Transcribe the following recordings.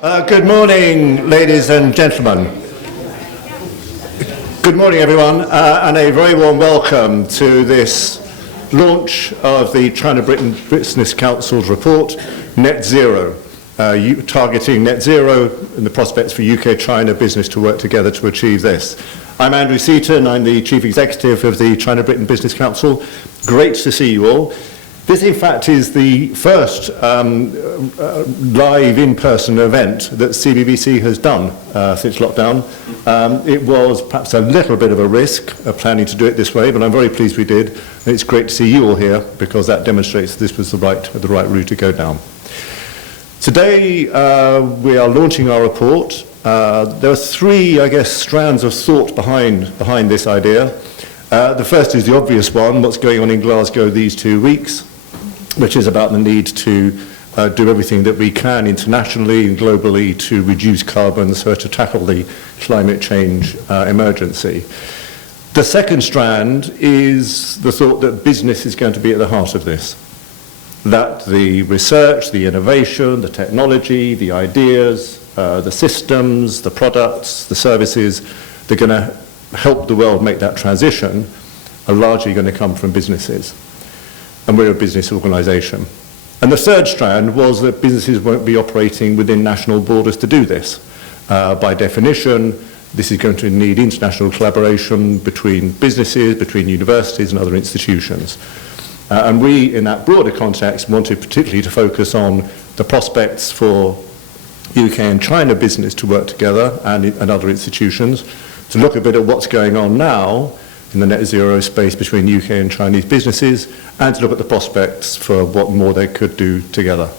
Good morning, ladies and gentlemen. Good morning, everyone, and a very warm welcome to this launch of the China-Britain Business Council's report, Net Zero, targeting net zero and the prospects for UK-China business to work together to achieve this. I'm Andrew Seaton, I'm the Chief Executive of the China-Britain Business Council. Great to see you all. This, in fact, is the first live in-person event that CBBC has done since lockdown. It was perhaps a little bit of a risk planning to do it this way, but I'm very pleased we did. And it's great to see you all here because that demonstrates this was the right route to go down. Today, we are launching our report. There are three, I guess, strands of thought behind this idea. The first is the obvious one, what's going on in Glasgow these 2 weeks, which is about the need to do everything that we can internationally and globally to reduce carbon, so to tackle the climate change emergency. The second strand is the thought that business is going to be at the heart of this, that the research, the innovation, the technology, the ideas, the systems, the products, the services that are going to help the world make that transition are largely going to come from businesses. And we're a business organisation. And the third strand was that businesses won't be operating within national borders to do this. By definition, this is going to need international collaboration between businesses, between universities and other institutions. And we, in that broader context, wanted particularly to focus on the prospects for UK and China business to work together and other institutions, to look a bit at what's going on now in the net zero space between UK and Chinese businesses, and to look at the prospects for what more they could do together.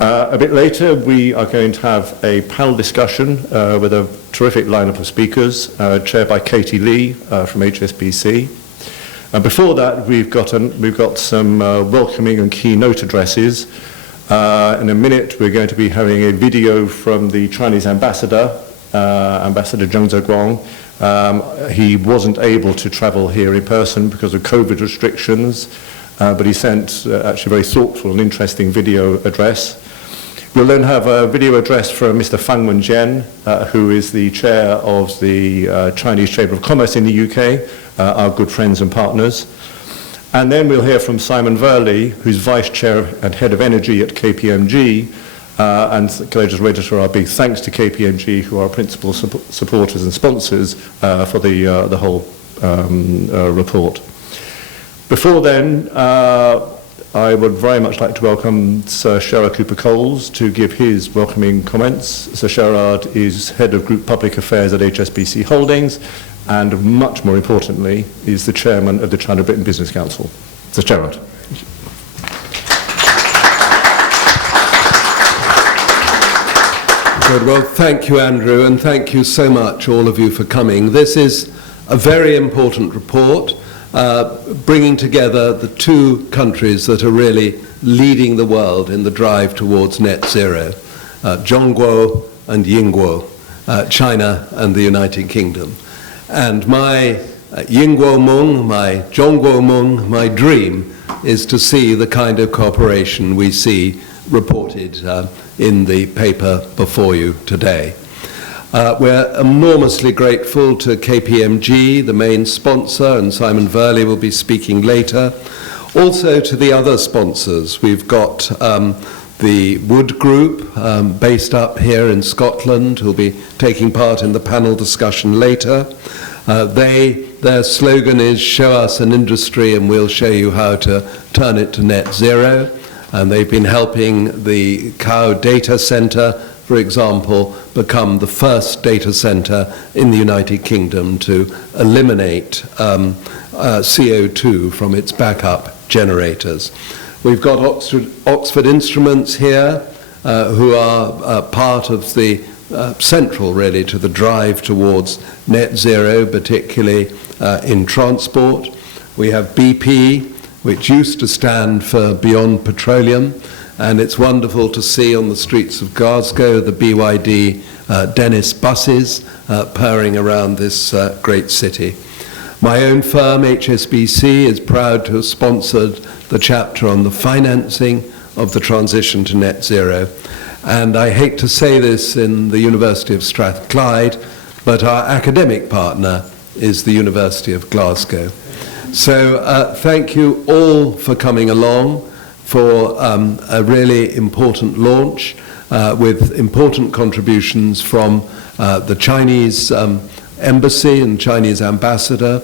A bit later, we are going to have a panel discussion with a terrific lineup of speakers, chaired by Katie Lee from HSBC. And before that, we've got some welcoming and keynote addresses. In a minute, we're going to be having a video from the Chinese ambassador, Ambassador Zheng Zeguang. He wasn't able to travel here in person because of COVID restrictions, but he sent actually a very thoughtful and interesting video address. We'll then have a video address from Mr. Fang Wenjian, who is the chair of the Chinese Chamber of Commerce in the UK, our good friends and partners. And then we'll hear from Simon Verley, who's Vice Chair and Head of Energy at KPMG. And can I just register our big thanks to KPMG, who are our principal supporters and sponsors for the whole report. Before then, I would very much like to welcome Sir Sherard Cooper-Coles to give his welcoming comments. Sir Sherard is Head of Group Public Affairs at HSBC Holdings, and much more importantly, is the Chairman of the China-Britain Business Council. Sir Sherard. Good. Well, thank you, Andrew, and thank you so much, all of you, for coming. This is a very important report, bringing together the two countries that are really leading the world in the drive towards net zero, Zhongguo and Yingguo, China and the United Kingdom. And my Yingguo Meng, my Zhongguo Meng, my dream is to see the kind of cooperation we see reported in the paper before you today. We're enormously grateful to KPMG, the main sponsor, and Simon Verley will be speaking later. Also to the other sponsors. We've got the Wood Group, based up here in Scotland, who'll be taking part in the panel discussion later. Their slogan is, "Show us an industry and we'll show you how to turn it to net zero." And they've been helping the Cow Data Centre, for example, become the first data centre in the United Kingdom to eliminate CO2 from its backup generators. We've got Oxford Instruments here, who are part of the central, really, to the drive towards net zero, particularly in transport. We have BP, which used to stand for Beyond Petroleum, and it's wonderful to see on the streets of Glasgow the BYD Dennis buses purring around this great city. My own firm, HSBC, is proud to have sponsored the chapter on the financing of the transition to net zero. And I hate to say this in the University of Strathclyde, but our academic partner is the University of Glasgow. So thank you all for coming along for a really important launch with important contributions from the Chinese embassy and Chinese ambassador,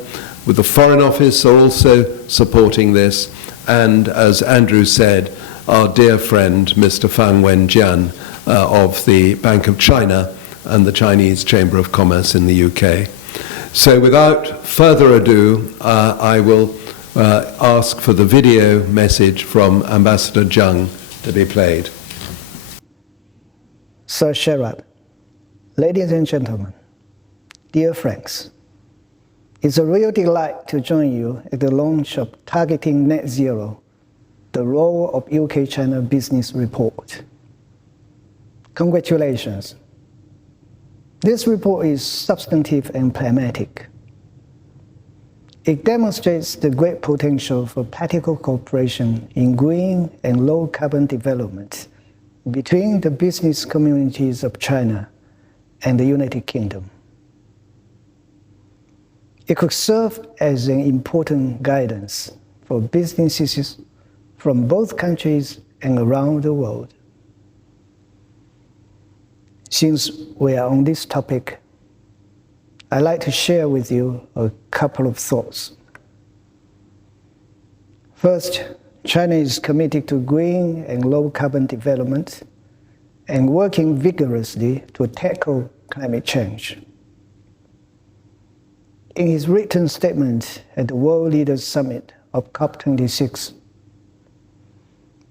with the Foreign Office are also supporting this, and as Andrew said, our dear friend Mr. Fan Wenjian of the Bank of China and the Chinese Chamber of Commerce in the UK. So without further ado, I will ask for the video message from Ambassador Zhang to be played. Sir Sherrod, ladies and gentlemen, dear friends, it's a real delight to join you at the launch of Targeting Net Zero, the role of UK-China Business Report. Congratulations. This report is substantive and pragmatic. It demonstrates the great potential for practical cooperation in green and low-carbon development between the business communities of China and the United Kingdom. It could serve as an important guidance for businesses from both countries and around the world. Since we are on this topic, I'd like to share with you a couple of thoughts. First, China is committed to green and low-carbon development and working vigorously to tackle climate change. In his written statement at the World Leaders Summit of COP26,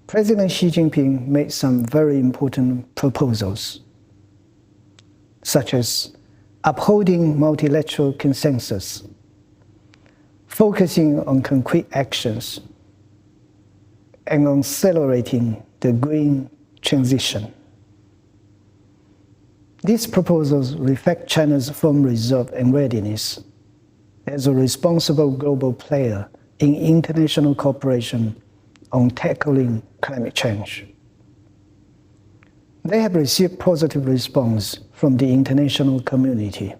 President Xi Jinping made some very important proposals, such as upholding multilateral consensus, focusing on concrete actions, and on accelerating the green transition. These proposals reflect China's firm resolve and readiness as a responsible global player in international cooperation on tackling climate change. They have received positive response from the international community.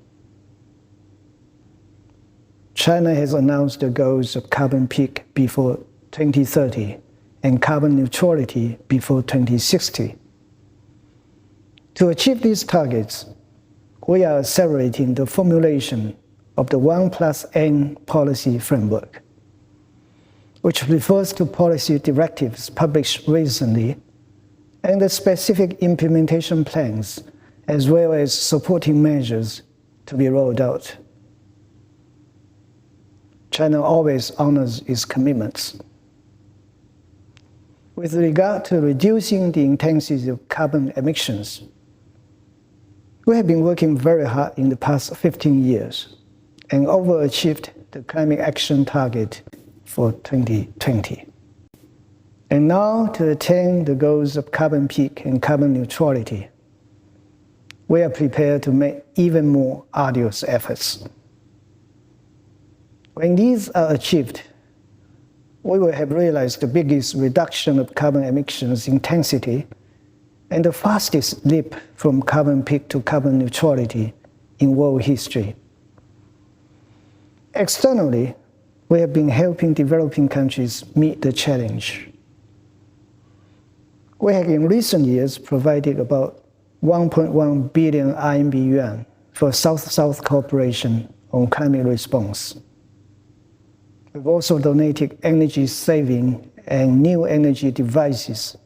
China has announced the goals of carbon peak before 2030 and carbon neutrality before 2060. To achieve these targets, we are accelerating the formulation of the 1+N policy framework, which refers to policy directives published recently and the specific implementation plans, as well as supporting measures to be rolled out. China always honors its commitments. With regard to reducing the intensity of carbon emissions, we have been working very hard in the past 15 years and overachieved the climate action target for 2020. And now, to attain the goals of carbon peak and carbon neutrality, we are prepared to make even more arduous efforts. When these are achieved, we will have realized the biggest reduction of carbon emissions intensity and the fastest leap from carbon peak to carbon neutrality in world history. Externally, we have been helping developing countries meet the challenge. We have in recent years provided about 1.1 billion RMB yuan for South-South cooperation on climate response. We've also donated energy saving and new energy devices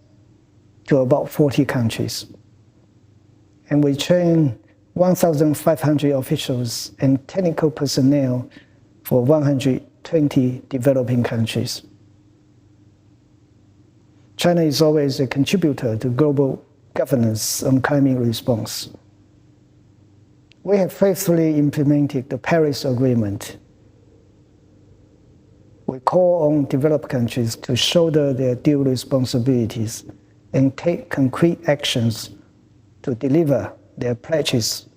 to about 40 countries. And we train 1,500 officials and technical personnel for 120 developing countries. China is always a contributor to global governance on climate response. We have faithfully implemented the Paris Agreement. We call on developed countries to shoulder their due responsibilities and take concrete actions to deliver their pledges,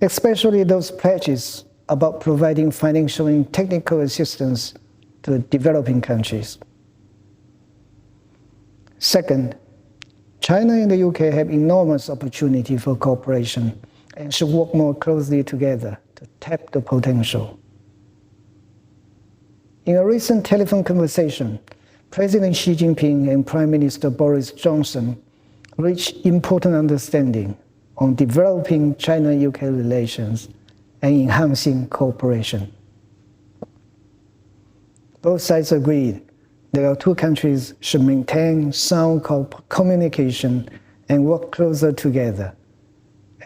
especially those pledges about providing financial and technical assistance to developing countries. Second, China and the UK have enormous opportunity for cooperation and should work more closely together to tap the potential. In a recent telephone conversation, President Xi Jinping and Prime Minister Boris Johnson reached important understanding on developing China-UK relations and enhancing cooperation. Both sides agreed that our two countries should maintain sound communication and work closer together,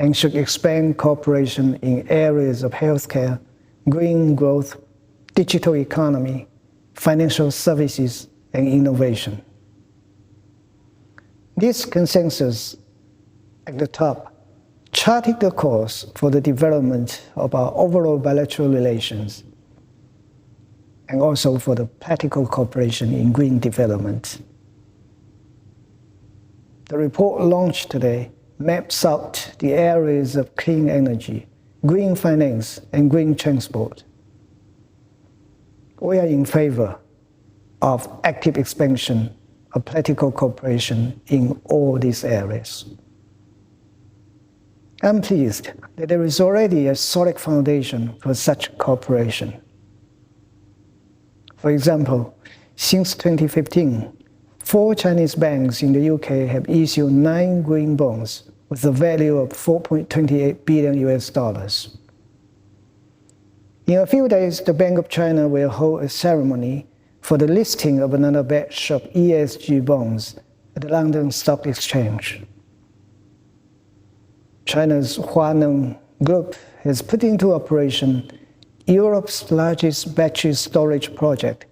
and should expand cooperation in areas of healthcare, green growth, digital economy, financial services, and innovation. This consensus at the top charted the course for the development of our overall bilateral relations, and also for the practical cooperation in green development. The report launched today maps out the areas of clean energy, green finance, and green transport. We are in favor of active expansion of practical cooperation in all these areas. I'm pleased that there is already a solid foundation for such cooperation. For example, since 2015, 4 Chinese banks in the UK have issued 9 green bonds with a value of $4.28 billion. In a few days, the Bank of China will hold a ceremony for the listing of another batch of ESG bonds at the London Stock Exchange. China's Huaneng Group has put into operation Europe's largest battery storage project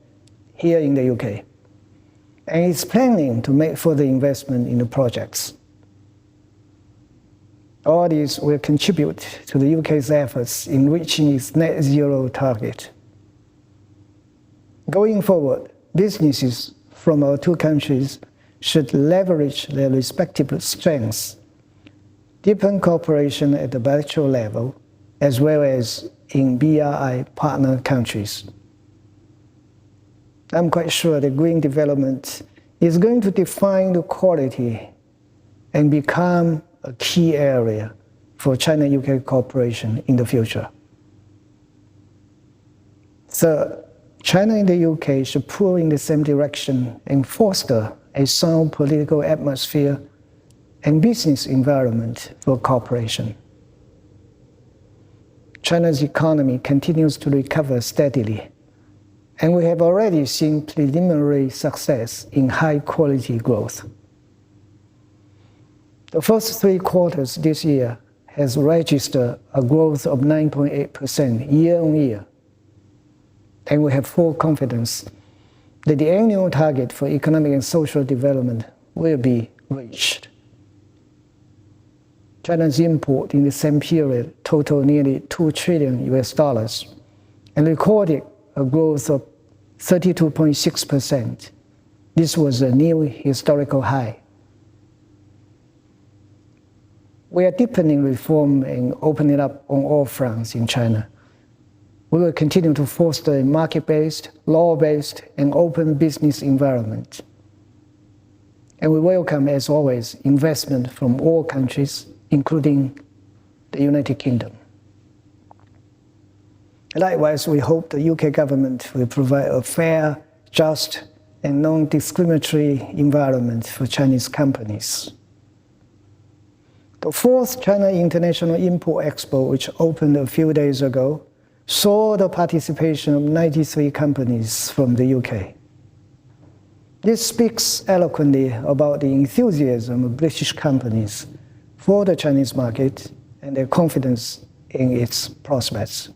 here in the UK, and is planning to make further investment in the projects. All these will contribute to the UK's efforts in reaching its net zero target. Going forward, businesses from our two countries should leverage their respective strengths, deepen cooperation at the bilateral level, as well as in BRI partner countries. I'm quite sure that green development is going to define the quality and become a key area for China-UK cooperation in the future. Third, China and the UK should pull in the same direction and foster a sound political atmosphere and business environment for cooperation. China's economy continues to recover steadily, and we have already seen preliminary success in high-quality growth. The first 3 quarters this year has registered a growth of 9.8% year-on-year, and we have full confidence that the annual target for economic and social development will be reached. China's import in the same period totaled nearly $2 trillion and recorded a growth of 32.6%. This was a new historical high. We are deepening reform and opening up on all fronts in China. We will continue to foster a market-based, law-based, and open business environment. And we welcome, as always, investment from all countries, including the United Kingdom. Likewise, we hope the UK government will provide a fair, just, and non-discriminatory environment for Chinese companies. The 4th China International Import Expo, which opened a few days ago, saw the participation of 93 companies from the UK. This speaks eloquently about the enthusiasm of British companies for the Chinese market and their confidence in its prospects.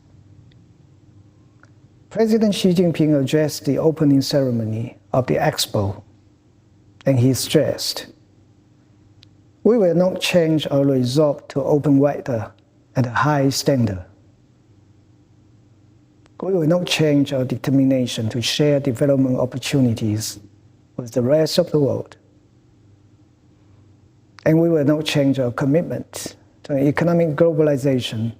President Xi Jinping addressed the opening ceremony of the Expo, and he stressed, "We will not change our resolve to open wider at a high standard. We will not change our determination to share development opportunities with the rest of the world. And we will not change our commitment to an economic globalization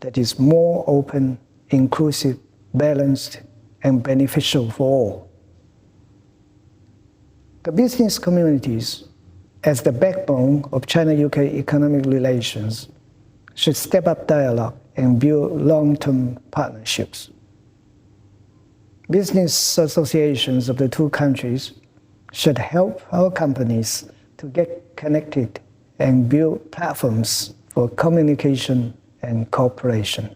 that is more open, inclusive, balanced, and beneficial for all." The business communities as the backbone of China-UK economic relations, should step up dialogue and build long-term partnerships. Business associations of the two countries should help our companies to get connected and build platforms for communication and cooperation.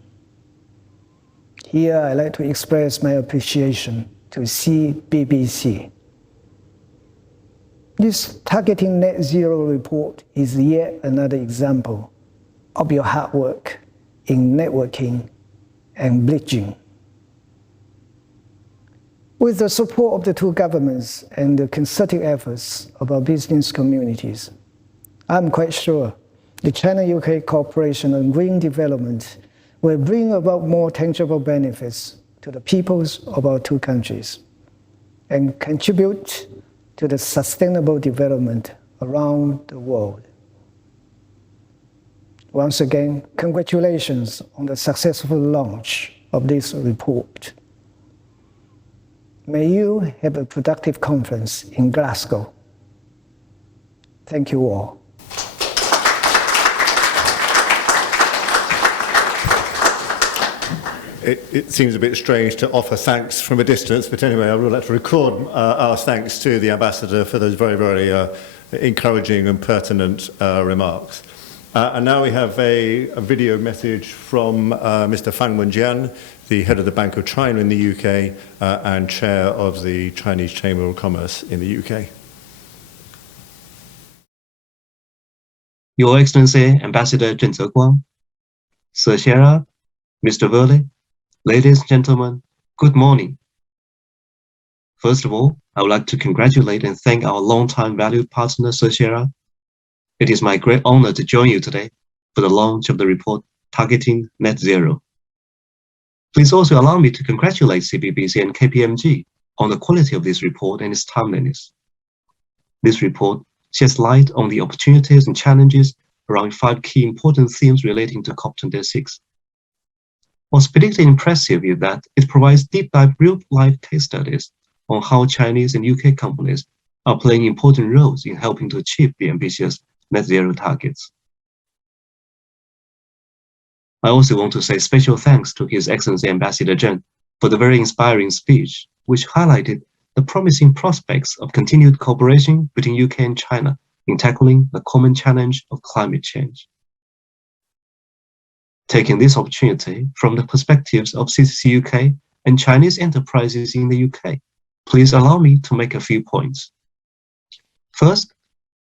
Here, I'd like to express my appreciation to CBBC. This Targeting Net Zero report is yet another example of your hard work in networking and bridging. With the support of the two governments and the concerted efforts of our business communities, I'm quite sure the China-UK cooperation on green development will bring about more tangible benefits to the peoples of our two countries and contribute to the sustainable development around the world. Once again, congratulations on the successful launch of this report. May you have a productive conference in Glasgow. Thank you all. It seems a bit strange to offer thanks from a distance, but anyway, I would like to record our thanks to the Ambassador for those very, very encouraging and pertinent remarks. And now we have a video message from Mr. Fan Wenjian, the head of the Bank of China in the UK and chair of the Chinese Chamber of Commerce in the UK. Your Excellency, Ambassador Zheng Zeguang, Sir Gerard, Mr. Verley, ladies and gentlemen, good morning. First of all, I would like to congratulate and thank our longtime valued partner, Sir Gerard. It is my great honor to join you today for the launch of the report Targeting Net Zero. Please also allow me to congratulate CBBC and KPMG on the quality of this report and its timeliness. This report sheds light on the opportunities and challenges around 5 key important themes relating to COP26. What's particularly impressive is that it provides deep dive real-life case studies on how Chinese and UK companies are playing important roles in helping to achieve the ambitious net zero targets. I also want to say special thanks to His Excellency Ambassador Zheng for the very inspiring speech, which highlighted the promising prospects of continued cooperation between UK and China in tackling the common challenge of climate change. Taking this opportunity from the perspectives of CCC UK and Chinese enterprises in the UK, please allow me to make a few points. First,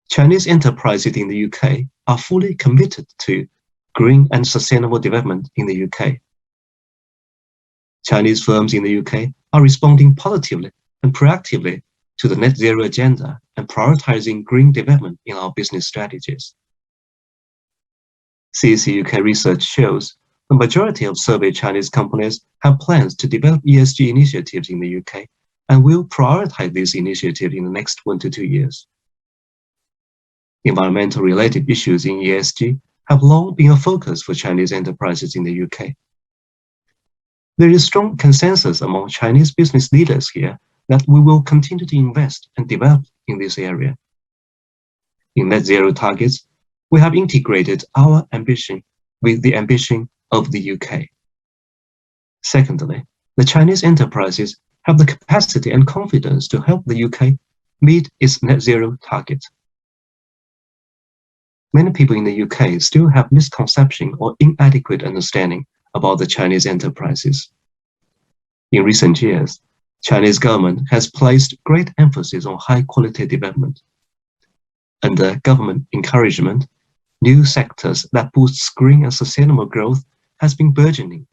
Chinese enterprises in the UK are fully committed to green and sustainable development in the UK. Chinese firms in the UK are responding positively and proactively to the net zero agenda and prioritizing green development in our business strategies. CCC UK research shows the majority of surveyed Chinese companies have plans to develop ESG initiatives in the UK and will prioritize these initiatives in the next 1 to 2 years. Environmental related issues in ESG have long been a focus for Chinese enterprises in the UK. There is strong consensus among Chinese business leaders here that we will continue to invest and develop in this area. In net zero targets, we have integrated our ambition with the ambition of the UK. Secondly, the Chinese enterprises have the capacity and confidence to help the UK meet its net zero target. Many people in the UK still have misconception or inadequate understanding about the Chinese enterprises. In recent years, Chinese government has placed great emphasis on high-quality development. Under government encouragement, new sectors that boost green and sustainable growth has been burgeoning.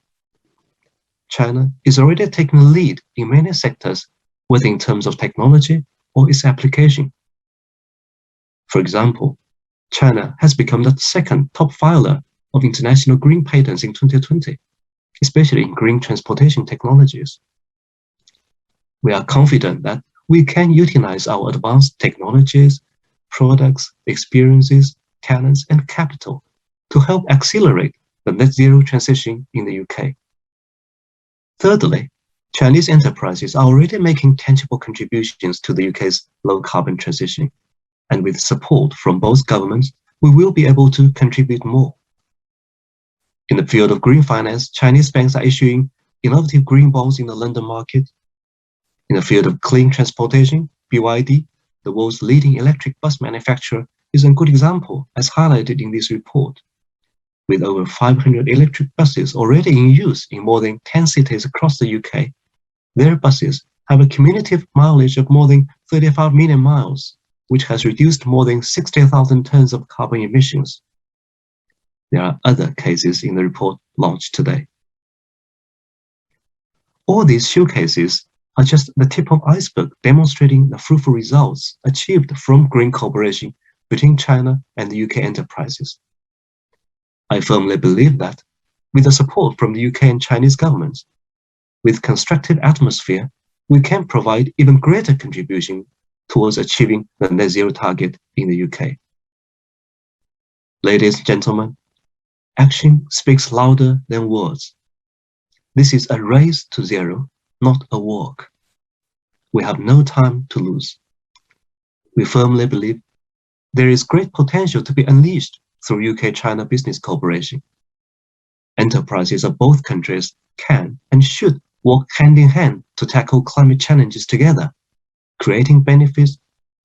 China is already taking the lead in many sectors, whether in terms of technology or its application. For example, China has become the second top filer of international green patents in 2020, especially in green transportation technologies. We are confident that we can utilize our advanced technologies, products, experiences, talents, and capital to help accelerate the net zero transition in the UK. Thirdly, Chinese enterprises are already making tangible contributions to the UK's low carbon transition. and with support from both governments, we will be able to contribute more. In the field of green finance, Chinese banks are issuing innovative green bonds in the London market. In the field of clean transportation, BYD, the world's leading electric bus manufacturer, is a good example, as highlighted in this report. With over 500 electric buses already in use in more than 10 cities across the UK, their buses have a cumulative mileage of more than 35 million miles, which has reduced more than 60,000 tons of carbon emissions. There are other cases in the report launched today. All these showcases are just the tip of the iceberg demonstrating the fruitful results achieved from green cooperation between China and the UK enterprises. I firmly believe that, with the support from the UK and Chinese governments, with constructive atmosphere, we can provide even greater contribution towards achieving the net zero target in the UK. Ladies and gentlemen, action speaks louder than words. This is a race to zero, not a walk. We have no time to lose. We firmly believe there is great potential to be unleashed through UK-China business cooperation. Enterprises of both countries can and should work hand in hand to tackle climate challenges together, creating benefits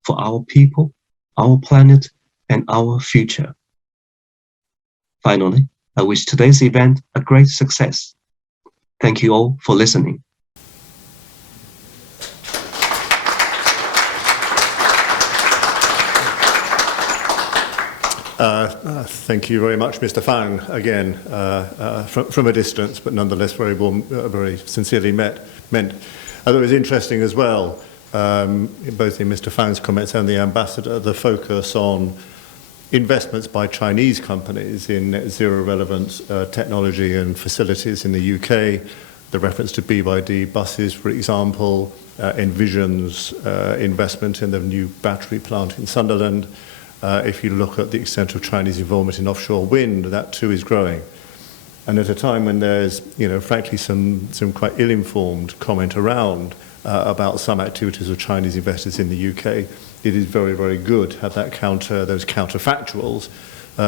for our people, our planet, and our future. Finally, I wish today's event a great success. Thank you all for listening. Thank you very much, Mr. Fang, again, from a distance, but nonetheless very warm, very sincerely meant. I thought it was interesting as well, both in Mr. Fang's comments and the Ambassador, the focus on investments by Chinese companies in net zero relevant technology and facilities in the UK, the reference to BYD buses, for example, Envision's investment in the new battery plant in Sunderland. If you look at the extent of Chinese involvement in offshore wind, that too is growing. And at a time when there's, frankly, some quite ill-informed comment around about some activities of Chinese investors in the UK, it is very, very good to have those counterfactuals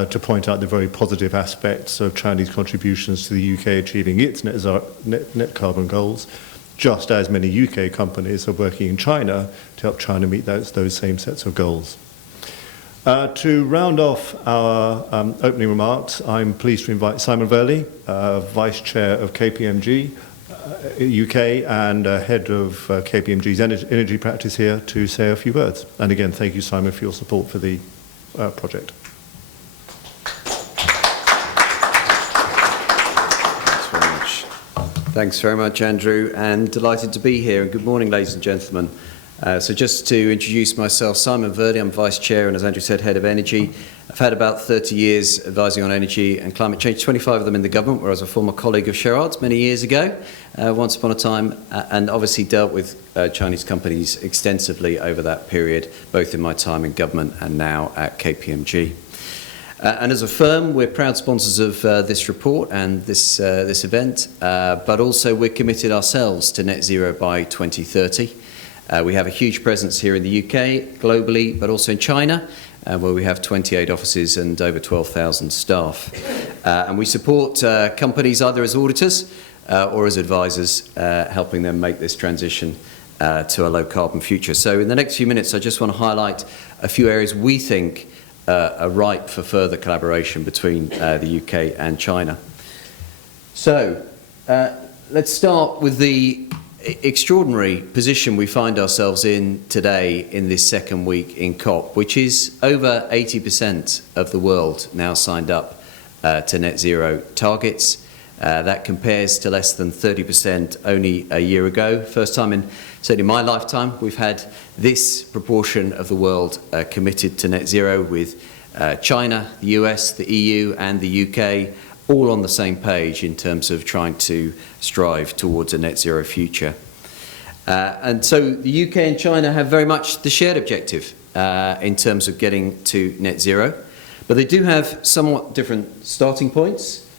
to point out the very positive aspects of Chinese contributions to the UK achieving its net carbon goals, just as many UK companies are working in China to help China meet those same sets of goals. To round off our opening remarks, I'm pleased to invite Simon Verley, Vice Chair of KPMG UK and Head of KPMG's energy practice here, to say a few words. And again, thank you, Simon, for your support for the project. Thanks very much, Andrew, and delighted to be here. And good morning, ladies and gentlemen. So just to introduce myself, Simon Verley, I'm Vice Chair and, as Andrew said, Head of Energy. I've had about 30 years advising on energy and climate change, 25 of them in the government, where I was a former colleague of Sherrod's many years ago, once upon a time, and obviously dealt with Chinese companies extensively over that period, both in my time in government and now at KPMG. And as a firm, we're proud sponsors of this report and this event, but also we're committed ourselves to net zero by 2030. We have a huge presence here in the UK, globally, but also in China, where we have 28 offices and over 12,000 staff. And we support companies either as auditors or as advisors, helping them make this transition to a low-carbon future. So in the next few minutes, I just want to highlight a few areas we think are ripe for further collaboration between the UK and China. So let's start with the extraordinary position we find ourselves in today in this second week in COP, which is over 80% of the world now signed up to net zero targets. That compares to less than 30% only a year ago. First time in certainly my lifetime we've had this proportion of the world committed to net zero, with China, the US, the EU and the UK all on the same page in terms of trying to strive towards a net zero future. And so the UK and China have very much the shared objective in terms of getting to net zero, but they do have somewhat different starting points.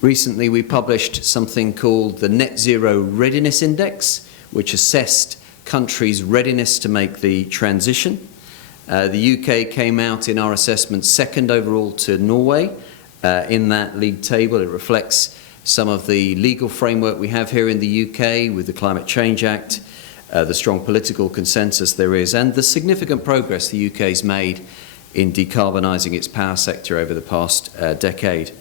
Recently we published something called the Net Zero Readiness Index, which assessed countries' readiness to make the transition. The UK came out in our assessment second overall to Norway in that league table. It reflects some of the legal framework we have here in the UK with the Climate Change Act, the strong political consensus there is, and the significant progress the UK's made in decarbonising its power sector over the past decade.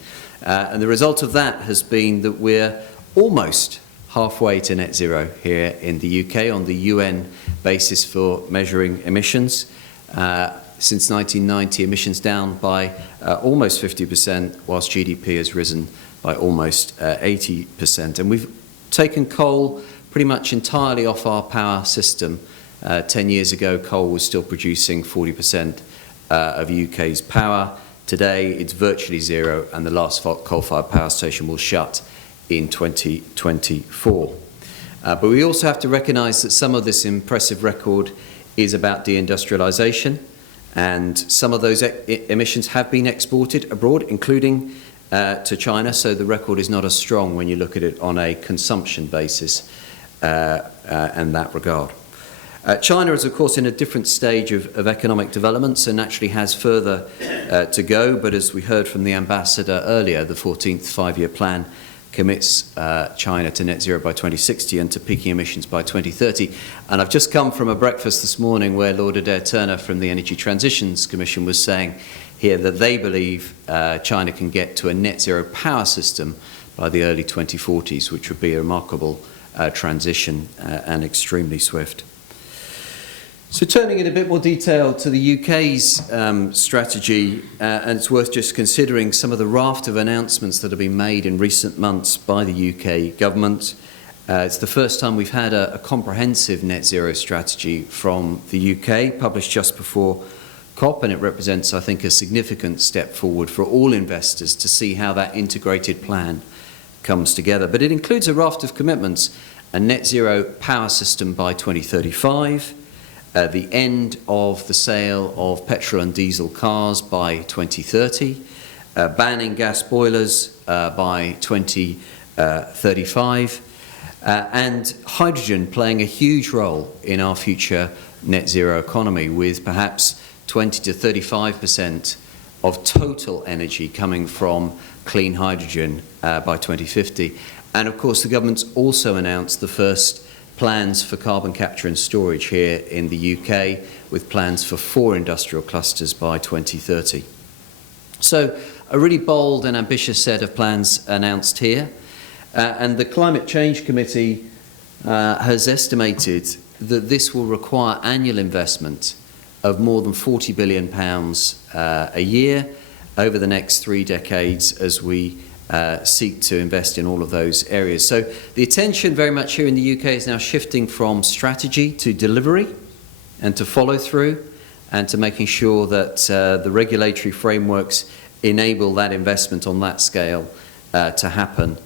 And the result of that has been that we're almost halfway to net zero here in the UK on the UN basis for measuring emissions. Since 1990, emissions down by almost 50%, whilst GDP has risen by almost 80%. And we've taken coal pretty much entirely off our power system. 10 years ago, coal was still producing 40% of UK's power. Today, it's virtually zero, and the last coal-fired power station will shut in 2024. But we also have to recognise that some of this impressive record is about deindustrialisation, and some of those emissions have been exported abroad, including to China, so the record is not as strong when you look at it on a consumption basis in that regard. China is, of course, in a different stage of economic development, so naturally has further to go, but as we heard from the ambassador earlier, the 14th five-year plan commits China to net zero by 2060 and to peaking emissions by 2030. And I've just come from a breakfast this morning where Lord Adair Turner from the Energy Transitions Commission was saying here that they believe China can get to a net zero power system by the early 2040s, which would be a remarkable transition and extremely swift. So turning in a bit more detail to the UK's strategy, and it's worth just considering some of the raft of announcements that have been made in recent months by the UK government. It's the first time we've had a comprehensive net zero strategy from the UK, published just before COP, and it represents, I think, a significant step forward for all investors to see how that integrated plan comes together. But it includes a raft of commitments: a net zero power system by 2035, the end of the sale of petrol and diesel cars by 2030, banning gas boilers by 2035, and hydrogen playing a huge role in our future net zero economy, with perhaps 20 to 35% of total energy coming from clean hydrogen by 2050. And of course, the government's also announced the first plans for carbon capture and storage here in the UK, with plans for 4 industrial clusters by 2030. So a really bold and ambitious set of plans announced here. And the Climate Change Committee has estimated that this will require annual investment of more than £40 billion a year over the next 3 decades as we seek to invest in all of those areas. So the attention very much here in the UK is now shifting from strategy to delivery and to follow through, and to making sure that the regulatory frameworks enable that investment on that scale to happen.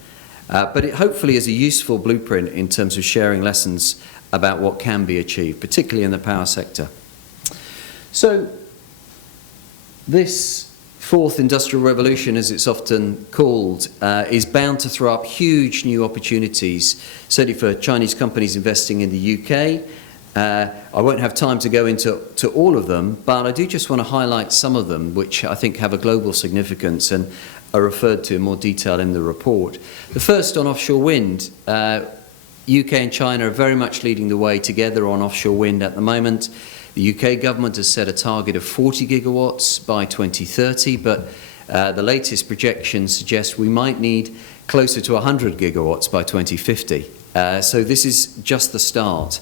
But it hopefully is a useful blueprint in terms of sharing lessons about what can be achieved, particularly in the power sector. So this fourth industrial revolution, as it's often called, is bound to throw up huge new opportunities, certainly for Chinese companies investing in the UK. I won't have time to go into all of them, but I do just want to highlight some of them which I think have a global significance and are referred to in more detail in the report. The first on offshore wind. UK and China are very much leading the way together on offshore wind at the moment. The UK government has set a target of 40 gigawatts by 2030, but the latest projections suggest we might need closer to 100 gigawatts by 2050. So this is just the start.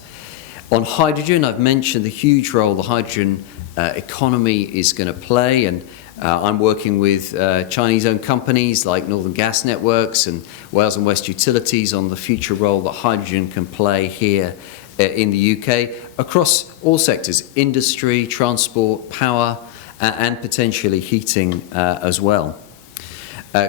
On hydrogen, I've mentioned the huge role the hydrogen economy is going to play, and I'm working with Chinese-owned companies like Northern Gas Networks and Wales and West Utilities on the future role that hydrogen can play here in the UK across all sectors: industry, transport, power, and potentially heating as well.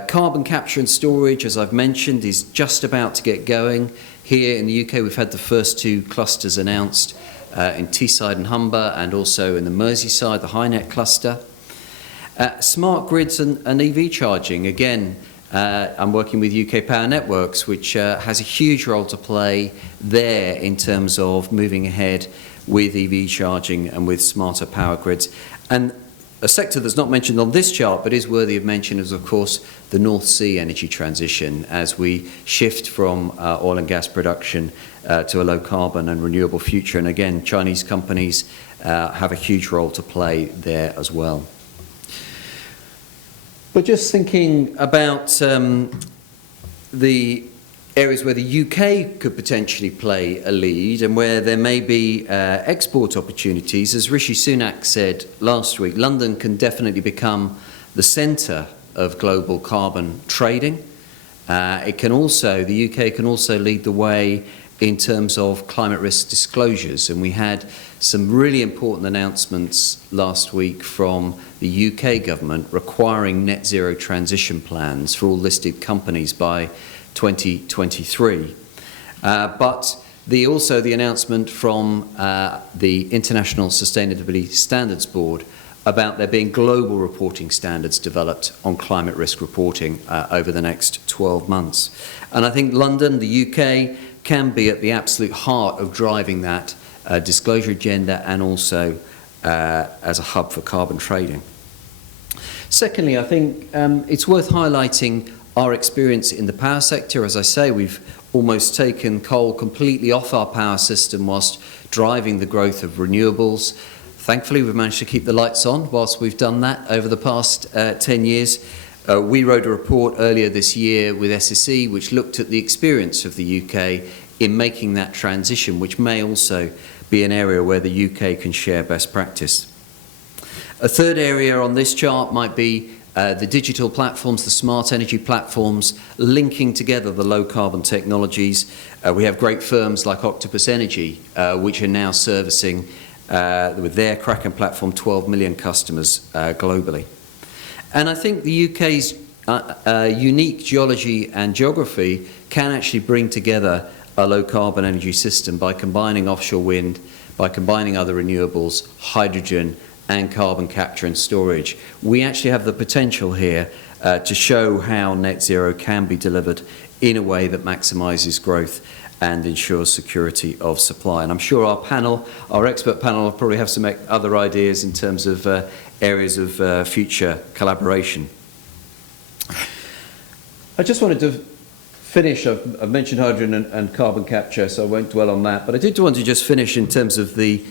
Carbon capture and storage, as I've mentioned, is just about to get going. Here in the UK, we've had the first 2 clusters announced in Teesside and Humber, and also in the Merseyside, the HyNet cluster. Smart grids and EV charging, again, I'm working with UK Power Networks, which has a huge role to play there in terms of moving ahead with EV charging and with smarter power grids. And a sector that's not mentioned on this chart but is worthy of mention is, of course, the North Sea energy transition as we shift from oil and gas production to a low carbon and renewable future. And again, Chinese companies have a huge role to play there as well. But just thinking about the areas where the UK could potentially play a lead and where there may be export opportunities, as Rishi Sunak said last week, London can definitely become the centre of global carbon trading. The UK can also lead the way in terms of climate risk disclosures, and we had some really important announcements last week from the UK government requiring net zero transition plans for all listed companies by 2023. But also the announcement from the International Sustainability Standards Board about there being global reporting standards developed on climate risk reporting over the next 12 months. And I think London, the UK, can be at the absolute heart of driving that disclosure agenda and also as a hub for carbon trading. Secondly, I think it's worth highlighting our experience in the power sector. As I say, we've almost taken coal completely off our power system whilst driving the growth of renewables. Thankfully, we've managed to keep the lights on whilst we've done that over the past 10 years. We wrote a report earlier this year with SSE which looked at the experience of the UK in making that transition, which may also be an area where the UK can share best practice. A third area on this chart might be the digital platforms, the smart energy platforms, linking together the low carbon technologies. We have great firms like Octopus Energy, which are now servicing, with their Kraken platform, 12 million customers globally. And I think the UK's unique geology and geography can actually bring together a low carbon energy system by combining offshore wind, by combining other renewables, hydrogen, and carbon capture and storage. We actually have the potential here to show how net zero can be delivered in a way that maximises growth and ensures security of supply. And I'm sure our panel, our expert panel, will probably have some other ideas in terms of areas of future collaboration. I just wanted to finish, I've mentioned hydrogen and carbon capture, so I won't dwell on that, but I did want to just finish in terms of the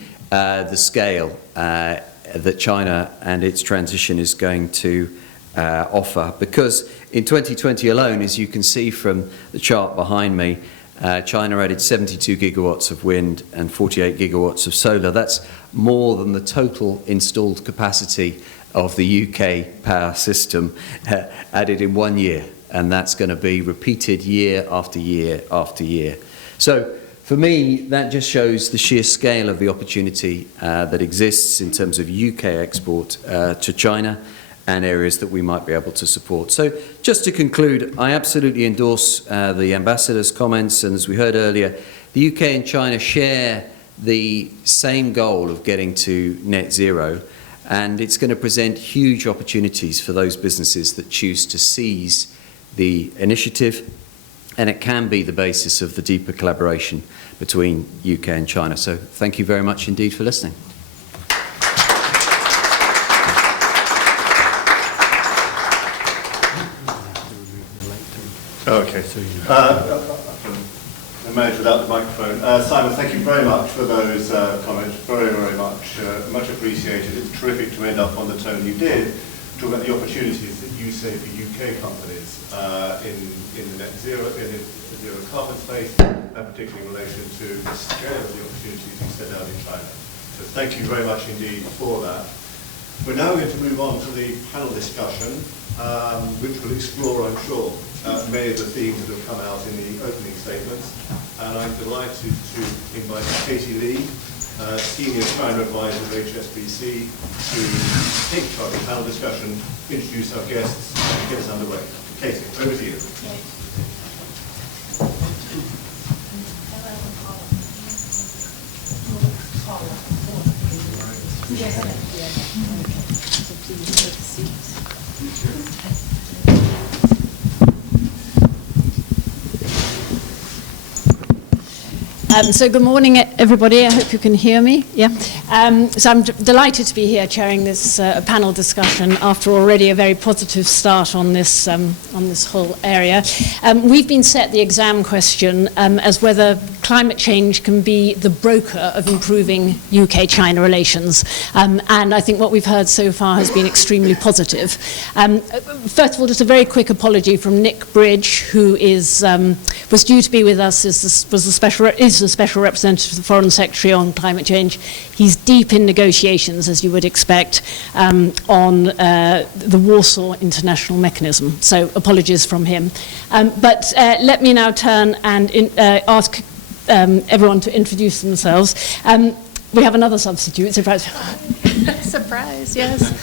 scale that China and its transition is going to offer. Because in 2020 alone, as you can see from the chart behind me, China added 72 gigawatts of wind and 48 gigawatts of solar. That's more than the total installed capacity of the UK power system added in 1 year. And that's going to be repeated year after year after year. So for me, that just shows the sheer scale of the opportunity that exists in terms of UK export to China and areas that we might be able to support. So just to conclude, I absolutely endorse the Ambassador's comments, and as we heard earlier, the UK and China share the same goal of getting to net zero, and it's going to present huge opportunities for those businesses that choose to seize the initiative, and it can be the basis of the deeper collaboration between UK and China. So thank you very much indeed for listening. Okay. I managed without the microphone. Simon, thank you very much for those comments. Very, very much. Much appreciated. It's terrific to end up on the tone you did, talk about the opportunities that you say for UK companies in the net zero, in the zero carbon space, and particularly in relation to the scale of the opportunities you set out in China. So thank you very much indeed for that. We're now going to move on to the panel discussion, which will explore, I'm sure, many of the themes that have come out in the opening statements. And I'm delighted to invite Katie Lee, Senior China Advisor at HSBC, to take charge of the panel discussion, introduce our guests, and get us underway. Katie, over to you. So good morning, everybody. I hope you can hear me. Yeah. So I'm delighted to be here chairing this panel discussion after already a very positive start on this whole area. We've been set the exam question as whether climate change can be the broker of improving UK-China relations. And I think what we've heard so far has been extremely positive. First of all, just a very quick apology from Nick Bridge, who was due to be with us is the special representative of the Foreign Secretary on climate change. He's deep in negotiations, as you would expect, on the Warsaw International Mechanism. So apologies from him. But let me now turn and ask everyone to introduce themselves. We have another substitute. Surprise, yes.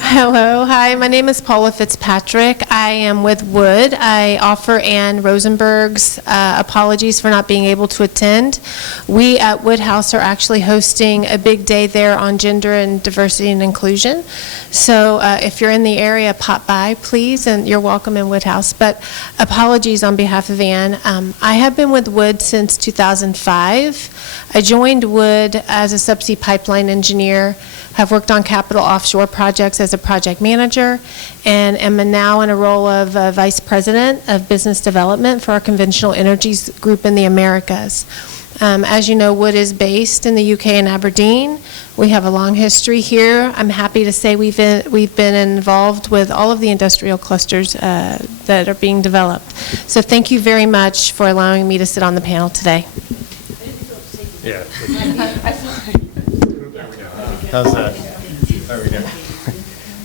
Hello, hi, my name is Paula Fitzpatrick. I am with Wood. I offer Anne Rosenberg's apologies for not being able to attend. We at Wood House are actually hosting a big day there on gender and diversity and inclusion. So if you're in the area, pop by, please, and you're welcome in Wood House. But apologies on behalf of Anne. I have been with Wood since 2005. I joined Wood as a subsea pipeline engineer, have worked on capital offshore projects as a project manager, and am now in a role of Vice President of Business Development for our Conventional Energies Group in the Americas. As you know, Wood is based in the UK in Aberdeen. We have a long history here. I'm happy to say we've been involved with all of the industrial clusters that are being developed. So thank you very much for allowing me to sit on the panel today. Yeah. How's that? There we go.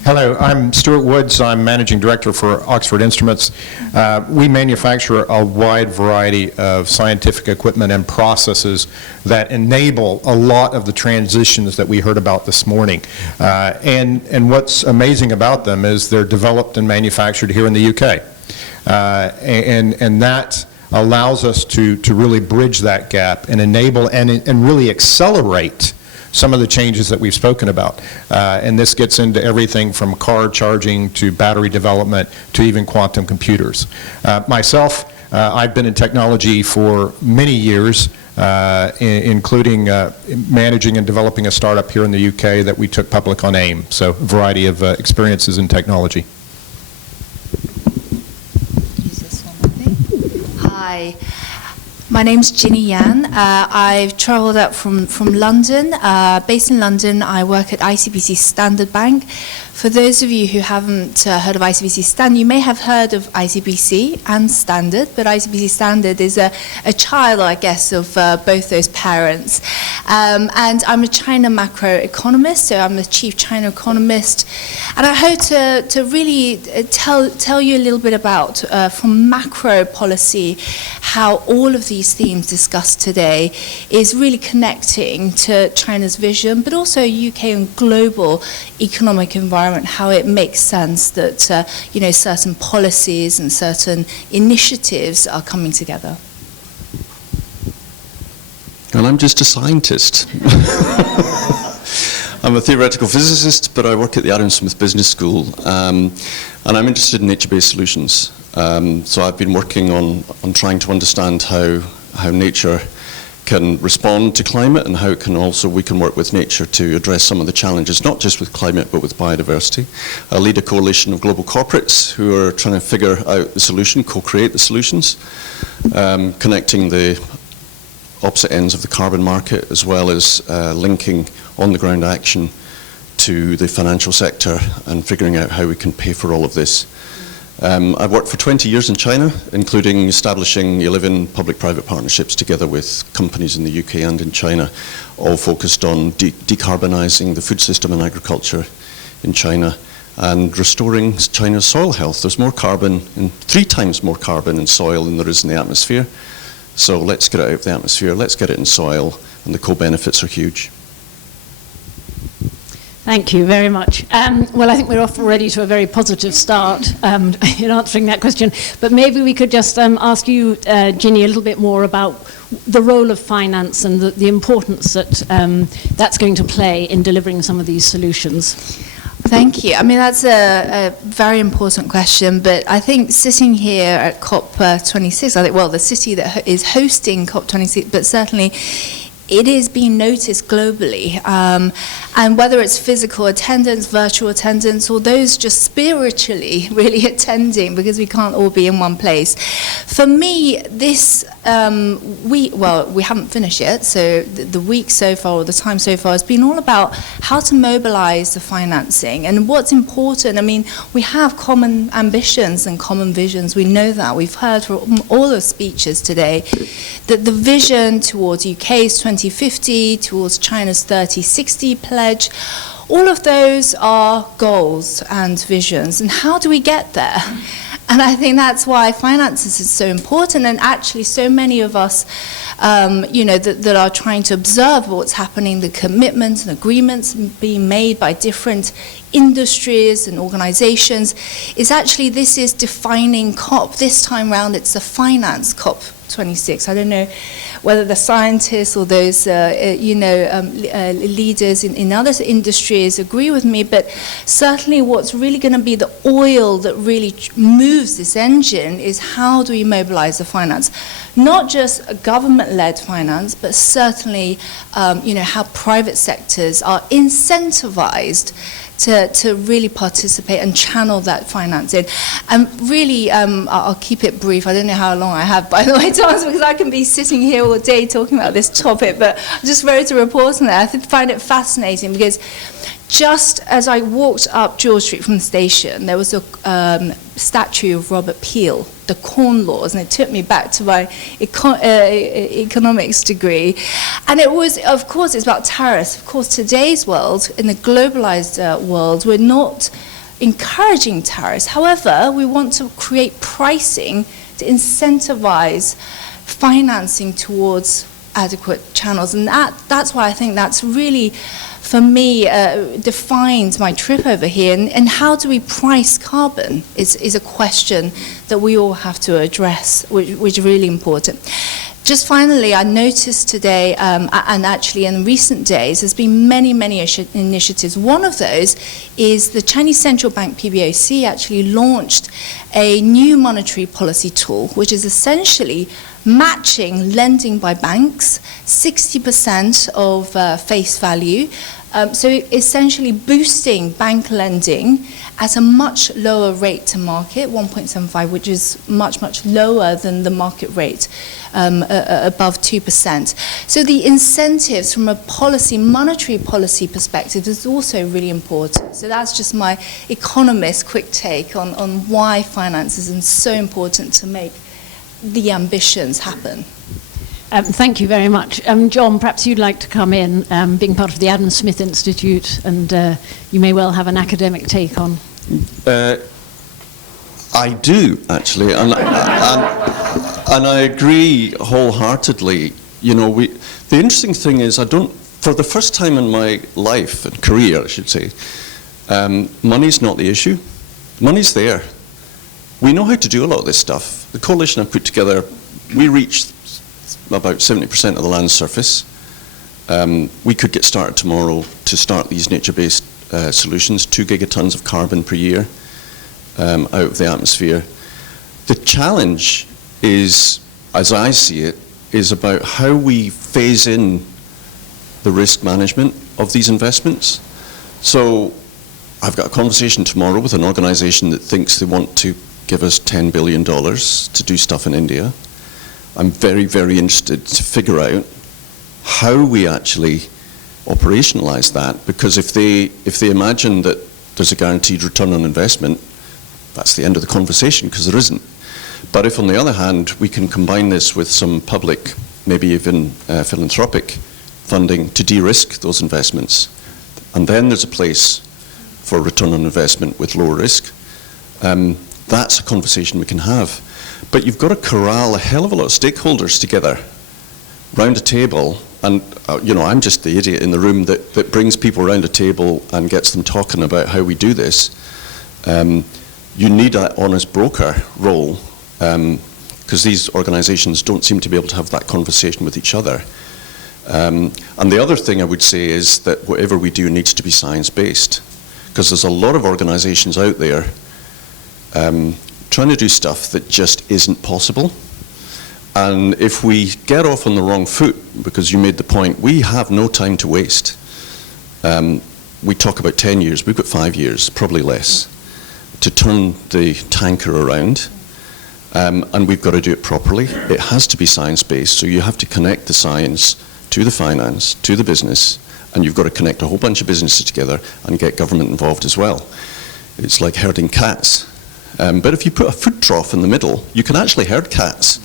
Hello, I'm Stuart Woods. I'm Managing Director for Oxford Instruments. We manufacture a wide variety of scientific equipment and processes that enable a lot of the transitions that we heard about this morning. And what's amazing about them is they're developed and manufactured here in the UK. And that allows us to really bridge that gap and enable and really accelerate some of the changes that we've spoken about. And this gets into everything from car charging to battery development to even quantum computers. Myself, I've been in technology for many years, including managing and developing a startup here in the UK that we took public on AIM. So a variety of experiences in technology. Hi, my name's Ginny Yan. I've travelled up from London. Based in London, I work at ICBC Standard Bank. For those of you who haven't heard of ICBC Standard, you may have heard of ICBC and Standard, but ICBC Standard is a child, I guess, of both those parents. And I'm a China macroeconomist, so I'm the chief China economist. And I hope to really tell you a little bit about, from macro policy, how all of these themes discussed today is really connecting to China's vision, but also UK and global economic environment, how it makes sense that certain policies and certain initiatives are coming together. And I'm just a scientist. I'm a theoretical physicist, but I work at the Adam Smith Business School, and I'm interested in nature-based solutions. So I've been working on trying to understand how nature can respond to climate and how we can work with nature to address some of the challenges, not just with climate, but with biodiversity. I lead a coalition of global corporates who are trying to figure out the solution, co-create the solutions, connecting the opposite ends of the carbon market, as well as linking on-the-ground action to the financial sector and figuring out how we can pay for all of this. I've worked for 20 years in China, including establishing 11 public-private partnerships together with companies in the UK and in China, all focused on decarbonising the food system and agriculture in China and restoring China's soil health. There's more carbon, 3 times more carbon in soil than there is in the atmosphere. So let's get it out of the atmosphere, let's get it in soil, and the co-benefits are huge. Thank you very much. Well, I think we're off already to a very positive start in answering that question. But maybe we could just ask you, Ginny, a little bit more about the role of finance and the importance that that's going to play in delivering some of these solutions. Thank you. I mean, that's a very important question, but I think sitting here at COP26, I think, well, the city that is hosting COP26, but certainly it is being noticed globally. And whether it's physical attendance, virtual attendance, or those just spiritually really attending, because we can't all be in one place. For me, this, we haven't finished yet, so the week so far, or the time so far, has been all about how to mobilize the financing. And what's important, I mean, we have common ambitions and common visions. We know that. We've heard from all the speeches today that the vision towards UK's 2050, towards China's 3060 pledge, all of those are goals and visions. And how do we get there? And I think that's why finances is so important, and actually so many of us, that are trying to observe what's happening, the commitments and agreements being made by different industries and organizations, is actually this is defining COP. This time round, it's a finance COP26. I don't know whether the scientists or those, leaders in other industries agree with me, but certainly what's really going to be the oil that really moves this engine is how do we mobilize the finance? Not just a government-led finance, but certainly, how private sectors are incentivized to really participate and channel that finance in. And really, I'll keep it brief. I don't know how long I have, by the way, to answer, because I can be sitting here all day talking about this topic, but I just wrote a report on that. I find it fascinating because just as I walked up George Street from the station, there was a statue of Robert Peel, the Corn Laws, and it took me back to my economics degree. And it was, of course, it's about tariffs. Of course, today's world, in the globalized world, we're not encouraging tariffs. However, we want to create pricing to incentivize financing towards adequate channels. And that's why I think that's really, for me, defines my trip over here. And how do we price carbon is a question that we all have to address, which is really important. Just finally, I noticed today, and actually in recent days, there's been many initiatives. One of those is the Chinese Central Bank, PBOC, actually launched a new monetary policy tool, which is essentially matching lending by banks, 60% of face value. So essentially boosting bank lending at a much lower rate to market, 1.75, which is much lower than the market rate, above 2%. So the incentives from a monetary policy perspective is also really important. So that's just my economist quick take on why finance is so important to make the ambitions happen. Thank you very much. John, perhaps you'd like to come in, being part of the Adam Smith Institute, and you may well have an academic take on. I do, actually, and I agree wholeheartedly. The interesting thing is for the first time in my life and career, I should say, money's not the issue. Money's there. We know how to do a lot of this stuff. The coalition I've put together, we reached about 70% of the land surface. We could get started tomorrow to start these nature-based solutions, 2 gigatons of carbon per year out of the atmosphere. The challenge is, as I see it, is about how we phase in the risk management of these investments. So I've got a conversation tomorrow with an organization that thinks they want to give us $10 billion to do stuff in India. I'm very interested to figure out how we actually operationalize that, because if they imagine that there's a guaranteed return on investment, that's the end of the conversation, because there isn't. But if, on the other hand, we can combine this with some public, maybe even philanthropic funding to de-risk those investments, and then there's a place for return on investment with lower risk, that's a conversation we can have. But you've got to corral a hell of a lot of stakeholders together round a table, and I'm just the idiot in the room that brings people around a table and gets them talking about how we do this. You need an honest broker role, because these organizations don't seem to be able to have that conversation with each other. And the other thing I would say is that whatever we do needs to be science-based, because there's a lot of organizations out there trying to do stuff that just isn't possible. And if we get off on the wrong foot, because you made the point, we have no time to waste. We talk about 10 years, we've got 5 years, probably less, to turn the tanker around. And we've got to do it properly. It has to be science-based, so you have to connect the science to the finance, to the business, and you've got to connect a whole bunch of businesses together and get government involved as well. It's like herding cats. But if you put a food trough in the middle, you can actually herd cats.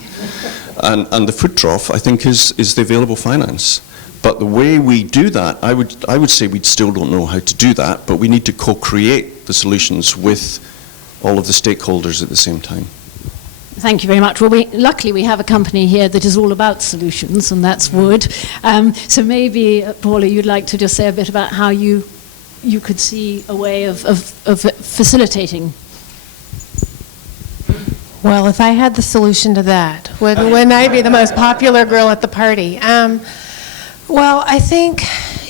And the food trough, I think, is the available finance. But the way we do that, I would say we still don't know how to do that, but we need to co-create the solutions with all of the stakeholders at the same time. Thank you very much. Well, luckily we have a company here that is all about solutions, and that's Wood. So maybe, Paula, you'd like to just say a bit about how you could see a way of facilitating. Well, if I had the solution to that, wouldn't I be the most popular girl at the party? Well, I think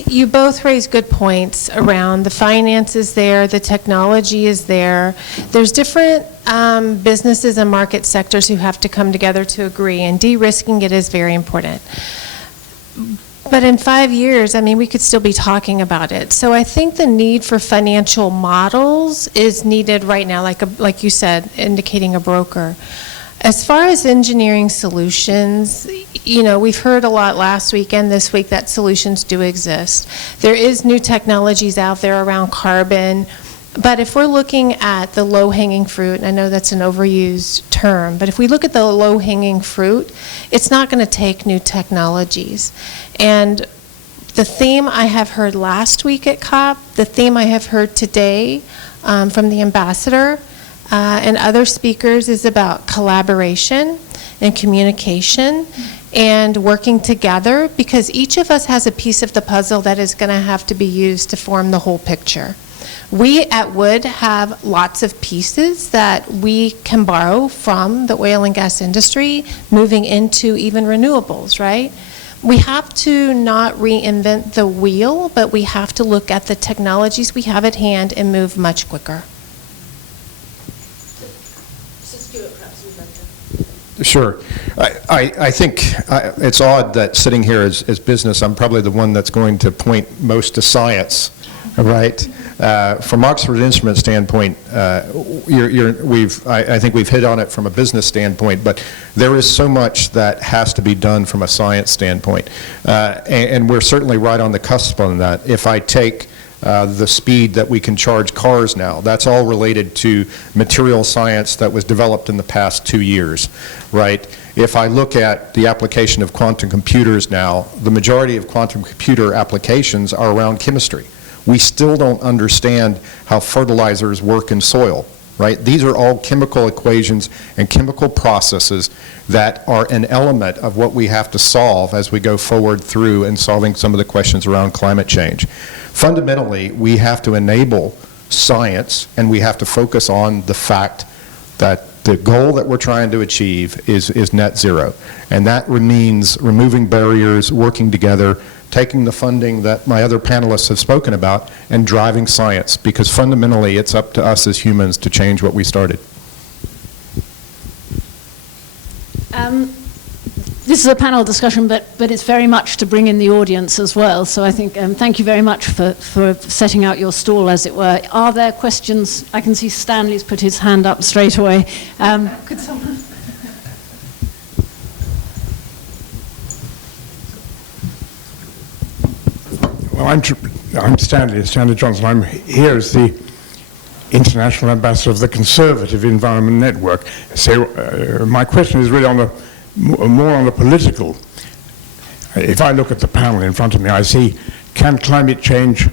you both raise good points around the finances there, the technology is there. There's different businesses and market sectors who have to come together to agree, and de-risking it is very important. But in 5 years, I mean, we could still be talking about it. So I think the need for financial models is needed right now, like you said, indicating a broker. As far as engineering solutions, you know, we've heard a lot last week and this week that solutions do exist. There is new technologies out there around carbon, but if we're looking at the low-hanging fruit, and I know that's an overused term, but if we look at the low-hanging fruit, it's not going to take new technologies. And the theme I have heard last week at COP, the theme I have heard today from the ambassador, and other speakers is about collaboration and communication and working together, because each of us has a piece of the puzzle that is going to have to be used to form the whole picture. We at Wood have lots of pieces that we can borrow from the oil and gas industry, moving into even renewables, right? We have to not reinvent the wheel, but we have to look at the technologies we have at hand and move much quicker. Sure. I think it's odd that sitting here as business, I'm probably the one that's going to point most to science, right? From Oxford Instruments standpoint, I think we've hit on it from a business standpoint, but there is so much that has to be done from a science standpoint. And we're certainly right on the cusp on that. If I take the speed that we can charge cars now, that's all related to material science that was developed in the past 2 years, right? If I look at the application of quantum computers now, the majority of quantum computer applications are around chemistry. We still don't understand how fertilizers work in soil, right? These are all chemical equations and chemical processes that are an element of what we have to solve as we go forward through and solving some of the questions around climate change. Fundamentally, we have to enable science, and we have to focus on the fact that the goal that we're trying to achieve is net zero. And that means removing barriers, working together, taking the funding that my other panelists have spoken about, and driving science, because fundamentally it's up to us as humans to change what we started. This is a panel discussion, but it's very much to bring in the audience as well. So I think thank you very much for setting out your stall, as it were. Are there questions? I can see Stanley's put his hand up straight away. Could someone? Well, I'm Stanley Johnson. I'm here as the International Ambassador of the Conservative Environment Network. So my question is really more on the political. If I look at the panel in front of me, I see, can climate change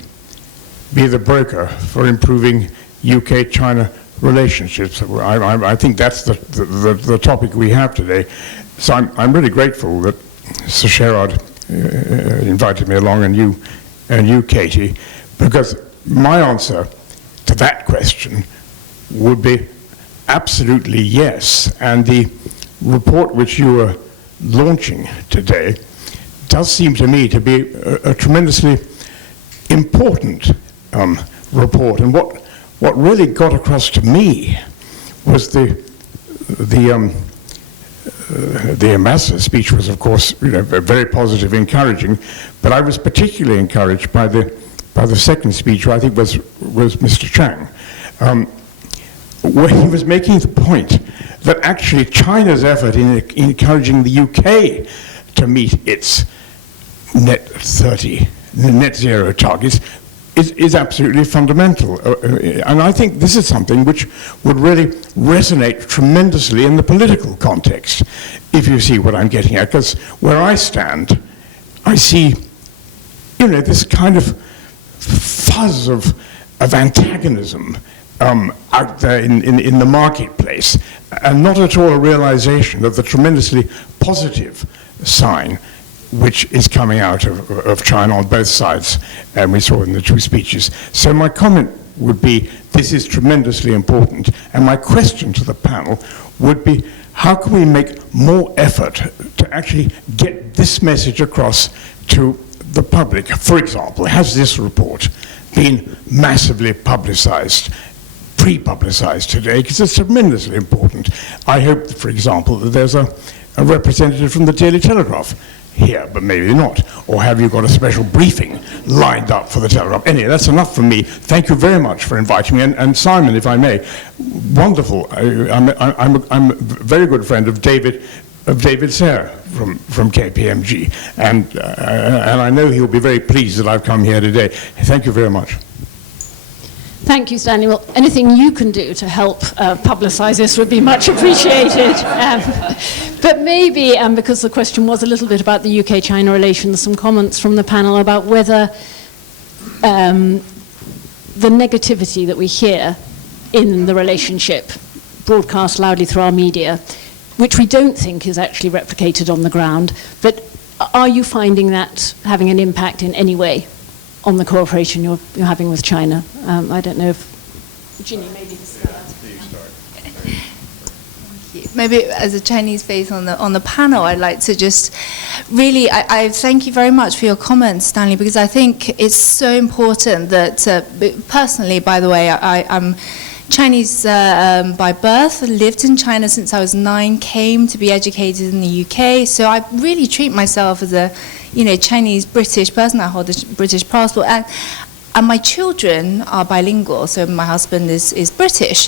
be the broker for improving UK-China relationships? I think that's the topic we have today. So I'm really grateful that Sir Sherrod invited me along, and you, Katie, because my answer to that question would be absolutely yes. And the report which you are launching today does seem to me to be a tremendously important report. And what really got across to me was the ambassador's speech was, of course, very positive, encouraging. But I was particularly encouraged by the second speech, who I think was Mr. Chang, where he was making the point that actually China's effort in encouraging the UK to meet its net zero targets is absolutely fundamental. And I think this is something which would really resonate tremendously in the political context, if you see what I'm getting at. Because where I stand, I see, this kind of fuzz of antagonism out there in the marketplace, and not at all a realization of the tremendously positive sign which is coming out of China on both sides, and we saw in the two speeches. So my comment would be, this is tremendously important, and my question to the panel would be, how can we make more effort to actually get this message across to the public? For example, has this report been massively publicized, pre-publicized today? Because it's tremendously important. I hope, for example, that there's a representative from the Daily Telegraph here, but maybe not. Or have you got a special briefing lined up for the Telegraph? Anyway, that's enough from me. Thank you very much for inviting me. And Simon, if I may, wonderful. I'm a very good friend of David Sayre from KPMG, and I know he'll be very pleased that I've come here today. Thank you very much. Thank you, Stanley. Well, anything you can do to help publicise this would be much appreciated. But maybe, because the question was a little bit about the UK-China relations, some comments from the panel about whether the negativity that we hear in the relationship, broadcast loudly through our media, which we don't think is actually replicated on the ground, but are you finding that having an impact in any way on the cooperation you're having with China? I don't know if Ginny, maybe start. Maybe as a Chinese face on the panel, I'd like to just really, I thank you very much for your comments, Stanley, because I think it's so important that, personally, by the way, I'm Chinese by birth, lived in China since I was 9, came to be educated in the UK, so I really treat myself as a Chinese British person. I hold a British passport, and my children are bilingual, so my husband is British.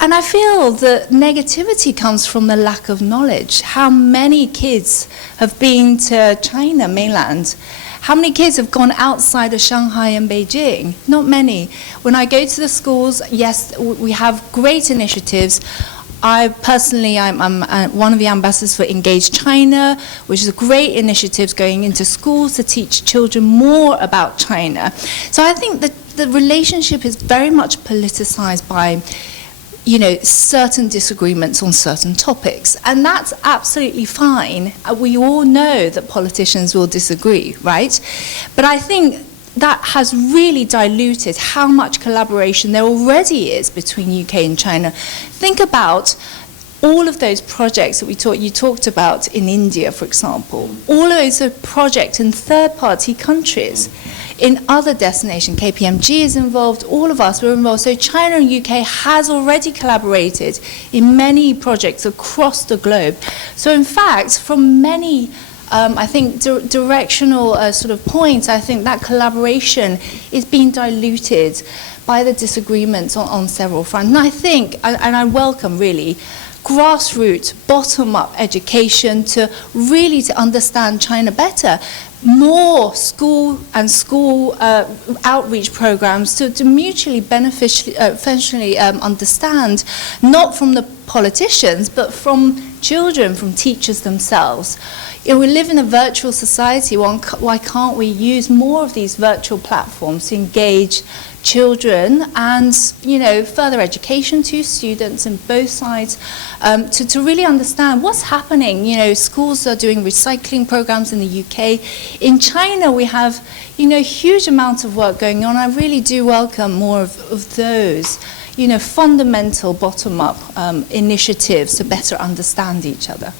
And I feel that negativity comes from the lack of knowledge. How many kids have been to China mainland? How many kids have gone outside of Shanghai and Beijing? Not many. When I go to the schools, yes, we have great initiatives. I personally, I'm one of the ambassadors for Engage China, which is a great initiative going into schools to teach children more about China. So I think that the relationship is very much politicized by, certain disagreements on certain topics. And that's absolutely fine. We all know that politicians will disagree, right? But I think that has really diluted how much collaboration there already is between UK and China. Think about all of those projects that you talked about in India, for example. All of those are projects in third-party countries. In other destinations, KPMG is involved, all of us were involved. So China and UK has already collaborated in many projects across the globe. So in fact, from many I think directional sort of points, I think that collaboration is being diluted by the disagreements on several fronts. And I think, and I welcome really, grassroots, bottom-up education to really to understand China better. More school outreach programs to mutually beneficially understand, not from the politicians, but from children, from teachers themselves. We live in a virtual society. Why can't we use more of these virtual platforms to engage children and further education to students on both sides to really understand what's happening? Schools are doing recycling programs in the UK. In China, we have huge amounts of work going on. I really do welcome more of those fundamental bottom-up initiatives to better understand each other.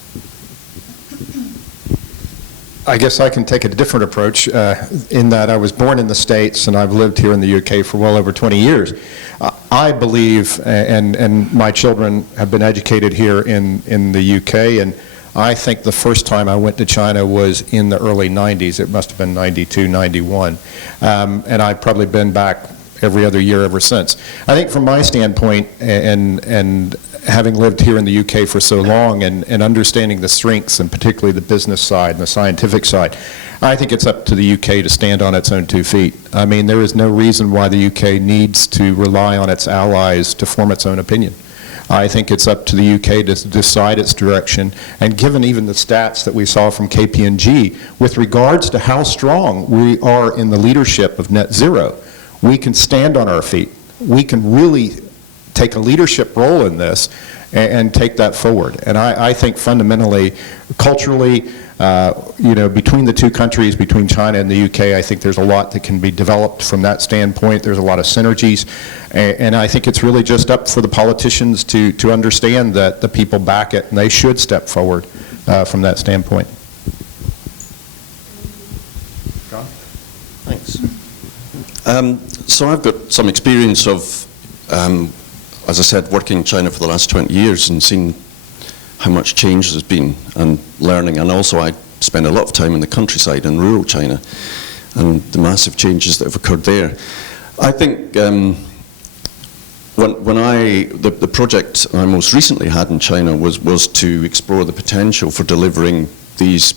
I guess I can take a different approach in that I was born in the States and I've lived here in the UK for well over 20 years. I believe, and my children have been educated here in the UK, and I think the first time I went to China was in the early 90s. It must have been 92, 91. And I've probably been back every other year ever since. I think from my standpoint, and having lived here in the UK for so long and understanding the strengths and particularly the business side and the scientific side, I think it's up to the UK to stand on its own 2 feet. I mean, there is no reason why the UK needs to rely on its allies to form its own opinion. I think it's up to the UK to decide its direction, and given even the stats that we saw from KPMG with regards to how strong we are in the leadership of net zero, we can stand on our feet. We can really take a leadership role in this and take that forward. And I think fundamentally, culturally, between the two countries, between China and the UK, I think there's a lot that can be developed from that standpoint. There's a lot of synergies. And I think it's really just up for the politicians to understand that the people back it, and they should step forward from that standpoint. John? Thanks. So I've got some experience of, as I said, working in China for the last 20 years and seen how much change there's been and learning. And also I spend a lot of time in the countryside in rural China and the massive changes that have occurred there. I think the project I most recently had in China was to explore the potential for delivering these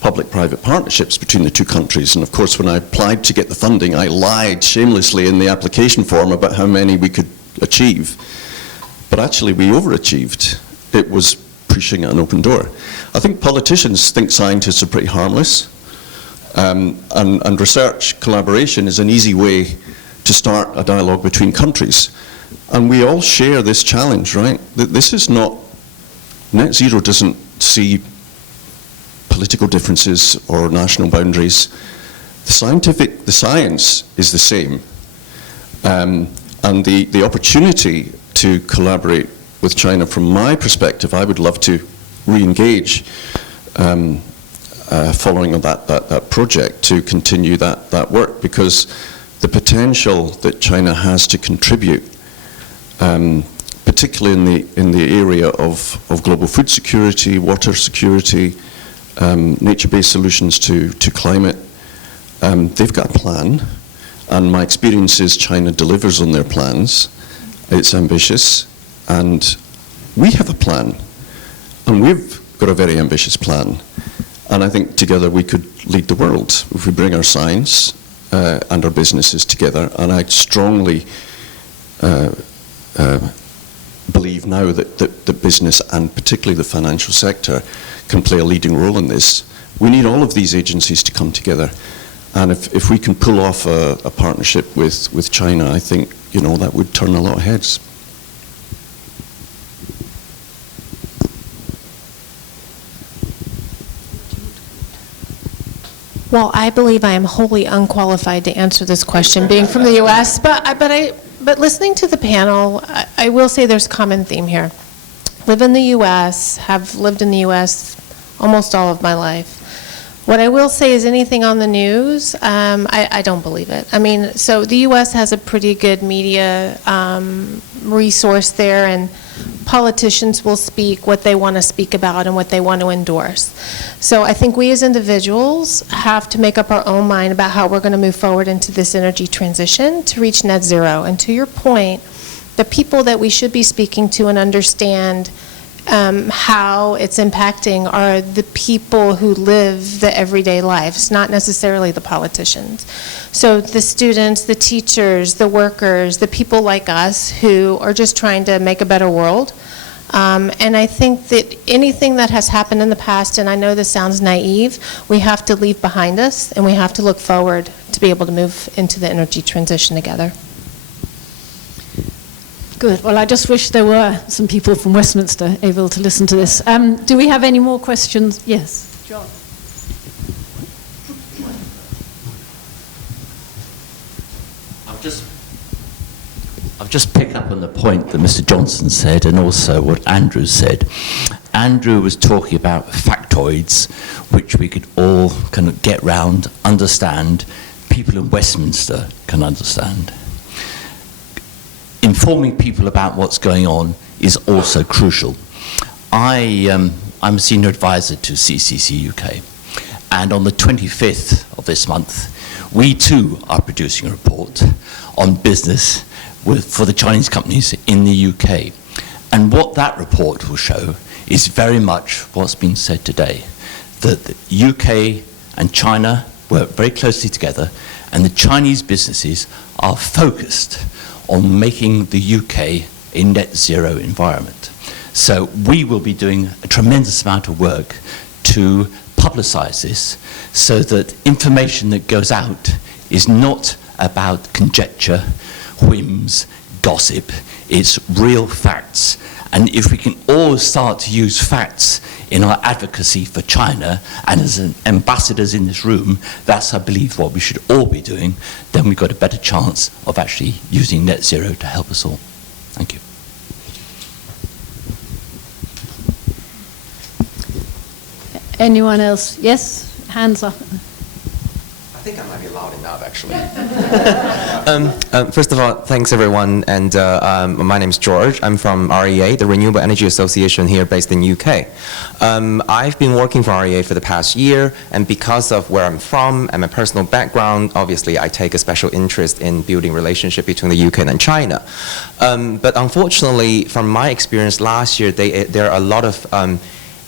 public-private partnerships between the two countries. And of course, when I applied to get the funding, I lied shamelessly in the application form about how many we could achieve. But actually, we overachieved. It was pushing an open door. I think politicians think scientists are pretty harmless. And research collaboration is an easy way to start a dialogue between countries. And we all share this challenge, right? This is not, net zero doesn't see political differences or national boundaries. The science is the same. And the opportunity to collaborate with China, from my perspective, I would love to re-engage following on that project to continue that work, because the potential that China has to contribute, particularly in the area of global food security, water security, nature-based solutions to climate, they've got a plan, and my experience is China delivers on their plans. It's ambitious, and we have a plan, and we've got a very ambitious plan, and I think together we could lead the world if we bring our science and our businesses together. And I strongly believe now that the business, and particularly the financial sector, can play a leading role in this. We need all of these agencies to come together, and if we can pull off a partnership with China, I think that would turn a lot of heads. Well, I believe I am wholly unqualified to answer this question, being from the U.S., but listening to the panel, I will say there's a common theme here. Live in the U.S., have lived in the U.S. almost all of my life. What I will say is anything on the news, I don't believe it. I mean, so the U.S. has a pretty good media resource there, and politicians will speak what they want to speak about and what they want to endorse. So I think we as individuals have to make up our own mind about how we're going to move forward into this energy transition to reach net zero. And to your point, the people that we should be speaking to and understand how it's impacting are the people who live the everyday lives, not necessarily the politicians. So the students, the teachers, the workers, the people like us who are just trying to make a better world. And I think that anything that has happened in the past, and I know this sounds naive, we have to leave behind us, and we have to look forward to be able to move into the energy transition together. Good. Well, I just wish there were some people from Westminster able to listen to this. Do we have any more questions? Yes, John. I'll just pick up on the point that Mr. Johnson said and also what Andrew said. Andrew was talking about factoids, which we could all kind of get round, understand, people in Westminster can understand. Informing people about what's going on is also crucial. I'm a senior advisor to CCC UK, and on the 25th of this month, we too are producing a report on business for the Chinese companies in the UK. And what that report will show is very much what's been said today, that the UK and China work very closely together, and the Chinese businesses are focused on making the UK a net zero environment. So we will be doing a tremendous amount of work to publicize this so that information that goes out is not about conjecture, whims, gossip. It's real facts. And if we can all start to use facts in our advocacy for China, and as ambassadors in this room, that's, I believe, what we should all be doing, then we've got a better chance of actually using net zero to help us all. Thank you. Anyone else? Yes? Hands up. I think I might be loud enough, actually. First of all, thanks everyone, and my name is George. I'm from REA, the Renewable Energy Association here based in UK. I've been working for REA for the past year, and because of where I'm from and my personal background, obviously I take a special interest in building relationship between the UK and China. But unfortunately, from my experience last year, there are a lot of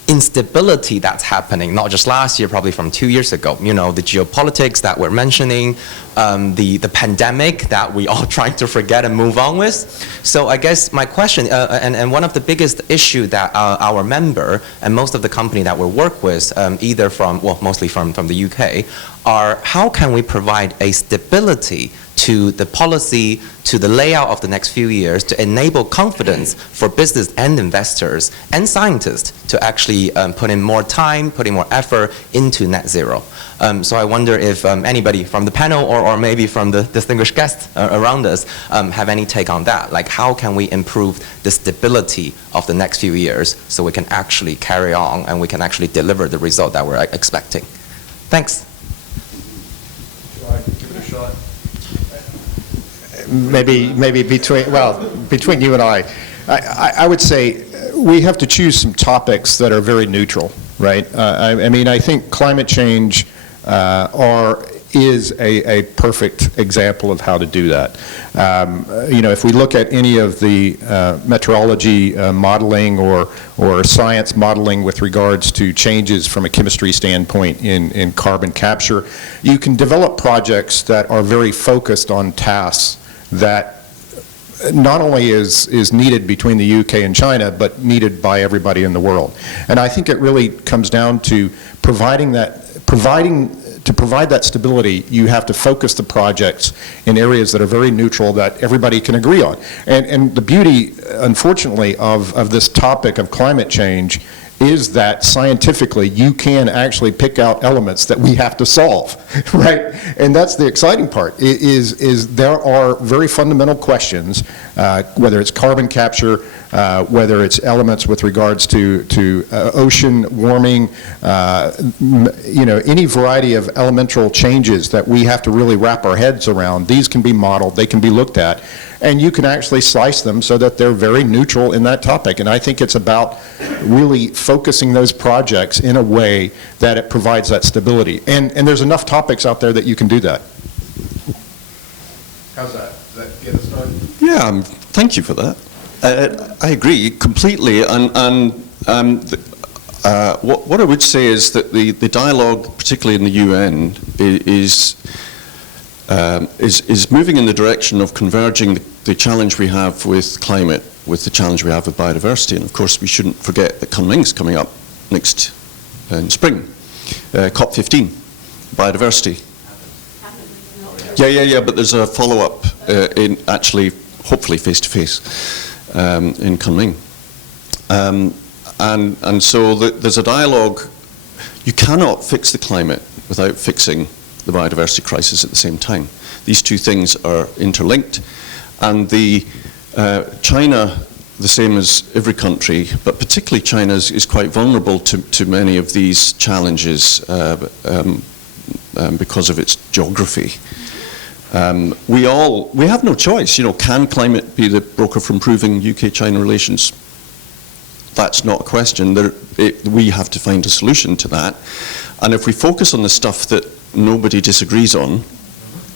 instability that's happening, not just last year, probably from 2 years ago. You know, the geopolitics that we're mentioning, the pandemic that we all trying to forget and move on with. So I guess my question, and one of the biggest issue that our member and most of the company that we work with, either from, well, mostly from the UK, are how can we provide a stability to the policy, to the layout of the next few years to enable confidence for business and investors and scientists to actually put in more time, put in more effort into net zero. So I wonder if anybody from the panel or maybe from the distinguished guests around us have any take on that. Like how can we improve the stability of the next few years so we can actually carry on and we can actually deliver the result that we're expecting. Thanks. Maybe between you and I would say we have to choose some topics that are very neutral, right? I mean, I think climate change is a perfect example of how to do that. You know, if we look at any of the meteorology modeling or science modeling with regards to changes from a chemistry standpoint in carbon capture, you can develop projects that are very focused on tasks that not only is needed between the UK and China, but needed by everybody in the world. And I think it really comes down to provide that stability, you have to focus the projects in areas that are very neutral that everybody can agree on. And the beauty, unfortunately, of this topic of climate change is that scientifically you can actually pick out elements that we have to solve, right? And that's the exciting part, is there are very fundamental questions, whether it's carbon capture, whether it's elements with regards to ocean warming, you know, any variety of elemental changes that we have to really wrap our heads around. These can be modeled, they can be looked at, and you can actually slice them so that they're very neutral in that topic. And I think it's about really focusing those projects in a way that it provides that stability. And there's enough topics out there that you can do that. How's that? Does that get us started? Yeah, thank you for that. I agree completely, and what I would say is that the dialogue, particularly in the UN, is moving in the direction of converging the challenge we have with climate with the challenge we have with biodiversity. And of course, we shouldn't forget that Kunming's coming up next in spring, COP15, biodiversity. Yeah, but there's a follow-up in actually, hopefully face-to-face. In Kunming. And so there's a dialogue. You cannot fix the climate without fixing the biodiversity crisis at the same time. These two things are interlinked, and the China the same as every country, but particularly China is quite vulnerable to many of these challenges because of its geography. We have no choice. Can climate be the broker for improving UK-China relations? That's not a question. We have to find a solution to that. And if we focus on the stuff that nobody disagrees on,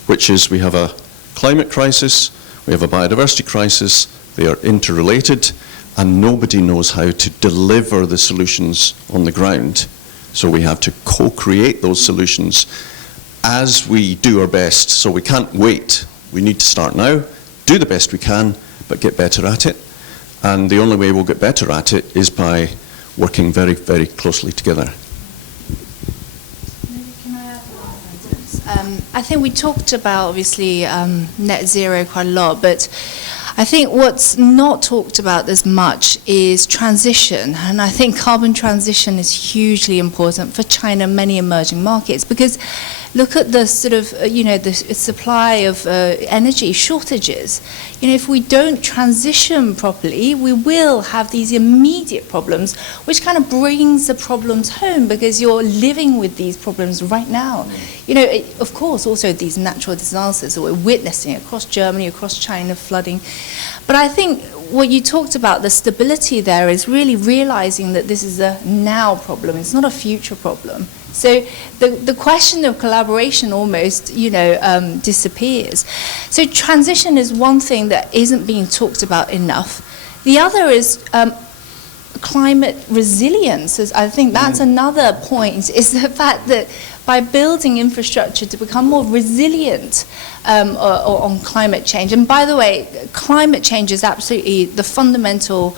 which is we have a climate crisis, we have a biodiversity crisis, they are interrelated, and nobody knows how to deliver the solutions on the ground. So we have to co-create those solutions as we do our best. So we can't wait. We need to start now, do the best we can, but get better at it. And the only way we'll get better at it is by working very, very closely together. I think we talked about, obviously, net zero quite a lot, but I think what's not talked about as much is transition. And I think carbon transition is hugely important for China and many emerging markets, because look at the sort of, the supply of energy shortages. If we don't transition properly, we will have these immediate problems, which kind of brings the problems home, because you're living with these problems right now. Of course, also these natural disasters that we're witnessing across Germany, across China, flooding. But I think what you talked about, the stability there, is really realizing that this is a now problem. It's not a future problem. So the question of collaboration almost, disappears. So transition is one thing that isn't being talked about enough. The other is climate resilience. I think that's another point, is the fact that by building infrastructure to become more resilient on climate change. And by the way, climate change is absolutely the fundamental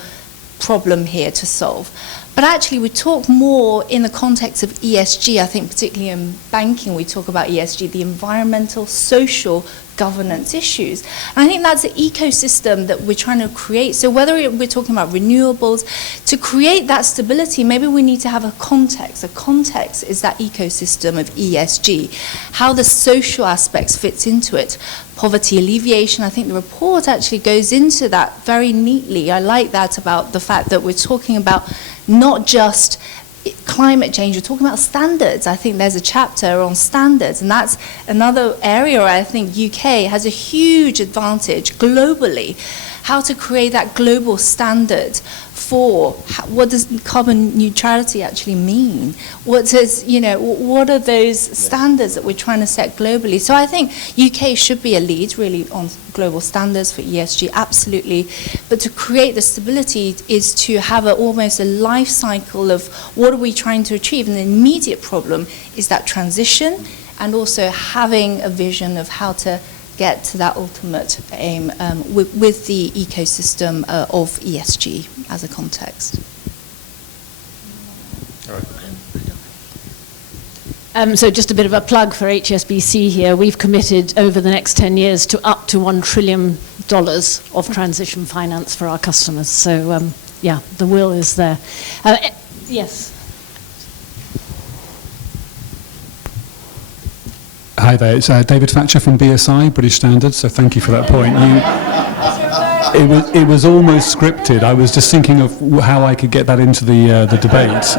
problem here to solve. But actually, we talk more in the context of ESG. I think particularly in banking, we talk about ESG, the environmental, social, governance issues. And I think that's the ecosystem that we're trying to create. So whether we're talking about renewables, to create that stability, maybe we need to have a context. A context is that ecosystem of ESG, how the social aspects fits into it. Poverty alleviation, I think the report actually goes into that very neatly. I like that about the fact that we're talking about not just climate change, you're talking about standards. I think there's a chapter on standards, and that's another area where I think UK has a huge advantage globally, how to create that global standard for what does carbon neutrality actually mean? What are those standards that we're trying to set globally? So I think UK should be a lead really on global standards for ESG, absolutely. But to create the stability is to have almost a life cycle of what are we trying to achieve. And the immediate problem is that transition, and also having a vision of how to get to that ultimate aim with the ecosystem of ESG as a context. So just a bit of a plug for HSBC here. We've committed over the next 10 years to up to $1 trillion of transition finance for our customers. So yeah, the will is there. Yes. Hi there, it's David Thatcher from BSI, British Standards, so thank you for that point. It was almost scripted. I was just thinking of how I could get that into the debate.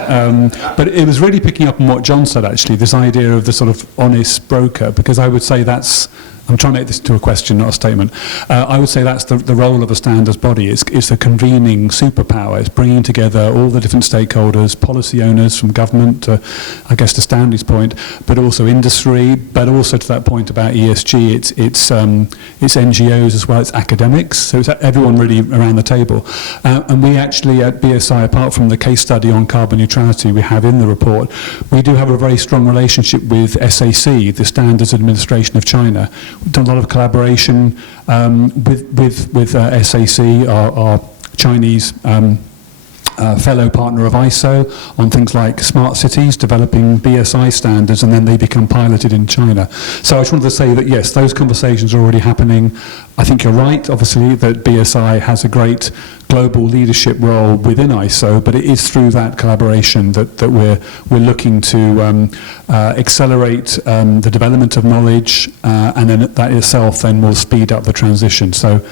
But it was really picking up on what John said, actually, this idea of the sort of honest broker, because I would say that's, I'm trying to make this to a question, not a statement. I would say that's the role of a standards body. It's a convening superpower. It's bringing together all the different stakeholders, policy owners from government to, I guess, to Stanley's point, but also industry, but also to that point about ESG, it's NGOs as well, it's academics, so it's everyone really around the table. And we actually at BSI, apart from the case study on carbon neutrality we have in the report, we do have a very strong relationship with SAC, the Standards Administration of China. We've done a lot of collaboration with SAC, our Chinese fellow partner of ISO, on things like smart cities, developing BSI standards, and then they become piloted in China. So I just wanted to say that, yes, those conversations are already happening. I think you're right, obviously, that BSI has a great global leadership role within ISO, but it is through that collaboration that we're looking to accelerate the development of knowledge, and then that itself then will speed up the transition. So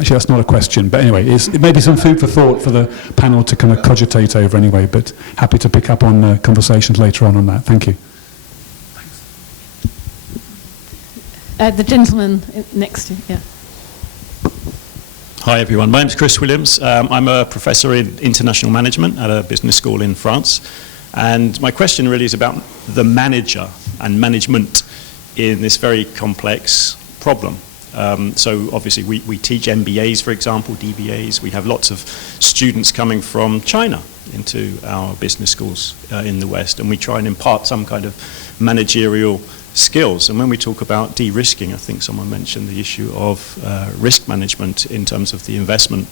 Actually, that's not a question, but anyway, it may be some food for thought for the panel to kind of cogitate over anyway, but happy to pick up on conversations later on that. Thank you. The gentleman next to you, yeah. Hi everyone, my name is Chris Williams. I'm a professor in international management at a business school in France. And my question really is about the manager and management in this very complex problem. So obviously we teach MBAs, for example, DBAs. We have lots of students coming from China into our business schools in the West, and we try and impart some kind of managerial skills. And when we talk about de-risking, I think someone mentioned the issue of risk management in terms of the investment.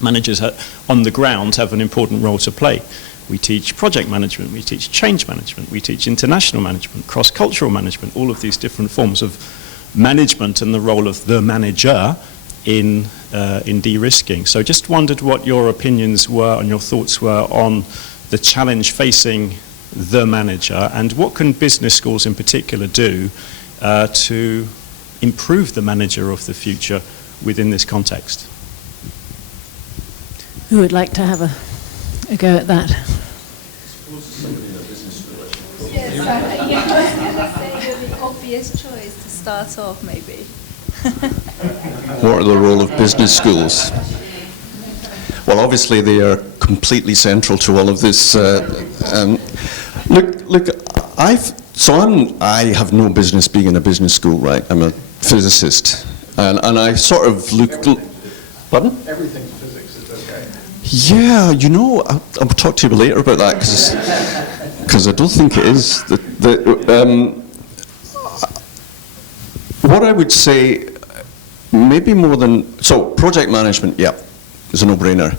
Managers on the ground have an important role to play. We teach project management, we teach change management, we teach international management, cross-cultural management, all of these different forms of management and the role of the manager in de-risking. So just wondered what your opinions were and your thoughts were on the challenge facing the manager, and what can business schools in particular do to improve the manager of the future within this context? Who would like to have a go at that? Yes, I was going to say you're the obvious choice to start off, maybe. What are the role of business schools? Well, obviously they are completely central to all of this. Look, I have no business being in a business school, right? I'm a physicist, and I sort of look. Pardon? Everything's physics is okay. Yeah, you know, I'll talk to you later about that because I don't think it is. What I would say, maybe more than so, project management. Yeah, is a no-brainer.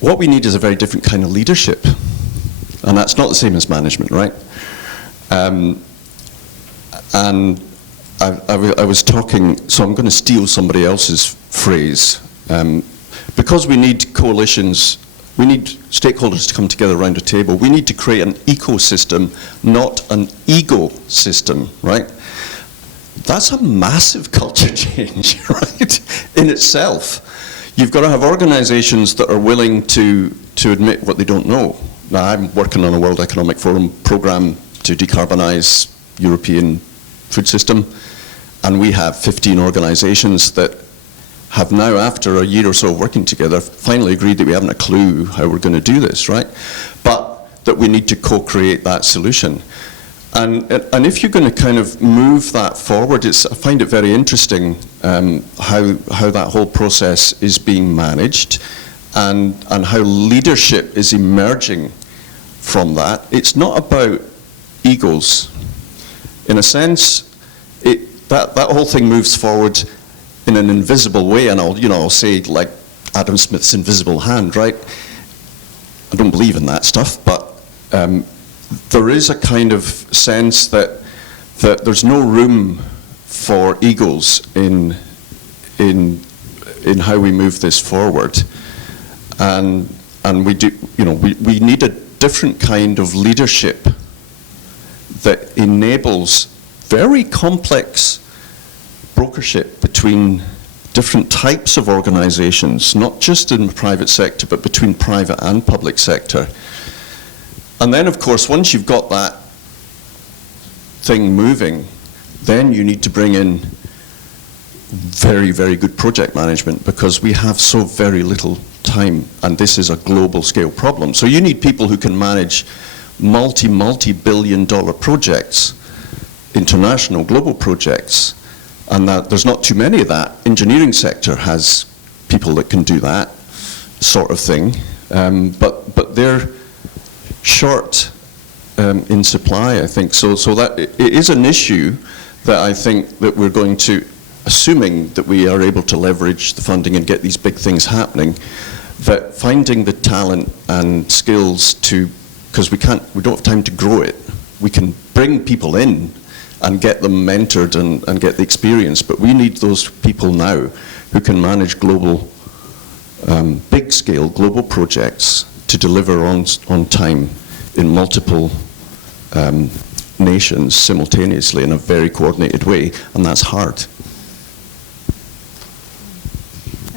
What we need is a very different kind of leadership. And that's not the same as management, right? And I was talking, so I'm going to steal somebody else's phrase. Because we need coalitions, we need stakeholders to come together around a table. We need to create an ecosystem, not an ego system, right? That's a massive culture change, right, in itself. You've got to have organizations that are willing to admit what they don't know. Now, I'm working on a World Economic Forum program to decarbonize European food system, and we have 15 organizations that have now, after a year or so of working together, finally agreed that we haven't a clue how we're going to do this, right? But that we need to co-create that solution. And if you're going to kind of move that forward, I find it very interesting how that whole process is being managed, and how leadership is emerging from that. It's not about egos. In a sense, that whole thing moves forward in an invisible way, and I'll say like Adam Smith's invisible hand, right? I don't believe in that stuff, but there is a kind of sense that there's no room for egos in how we move this forward. And we do, we need a different kind of leadership that enables very complex brokership between different types of organizations, not just in the private sector, but between private and public sector. And then, of course, once you've got that thing moving, then you need to bring in very, very good project management, because we have so very little time, and this is a global scale problem. So you need people who can manage multi-billion-dollar projects, international, global projects, and that there's not too many of that. Engineering sector has people that can do that sort of thing, but they're short in supply, I think. So that it is an issue that I think that we're going to, assuming that we are able to leverage the funding and get these big things happening, that finding the talent and skills to, because we don't have time to grow it. We can bring people in and get them mentored and get the experience, but we need those people now who can manage global, big scale global projects to deliver on time in multiple nations simultaneously in a very coordinated way, and that's hard.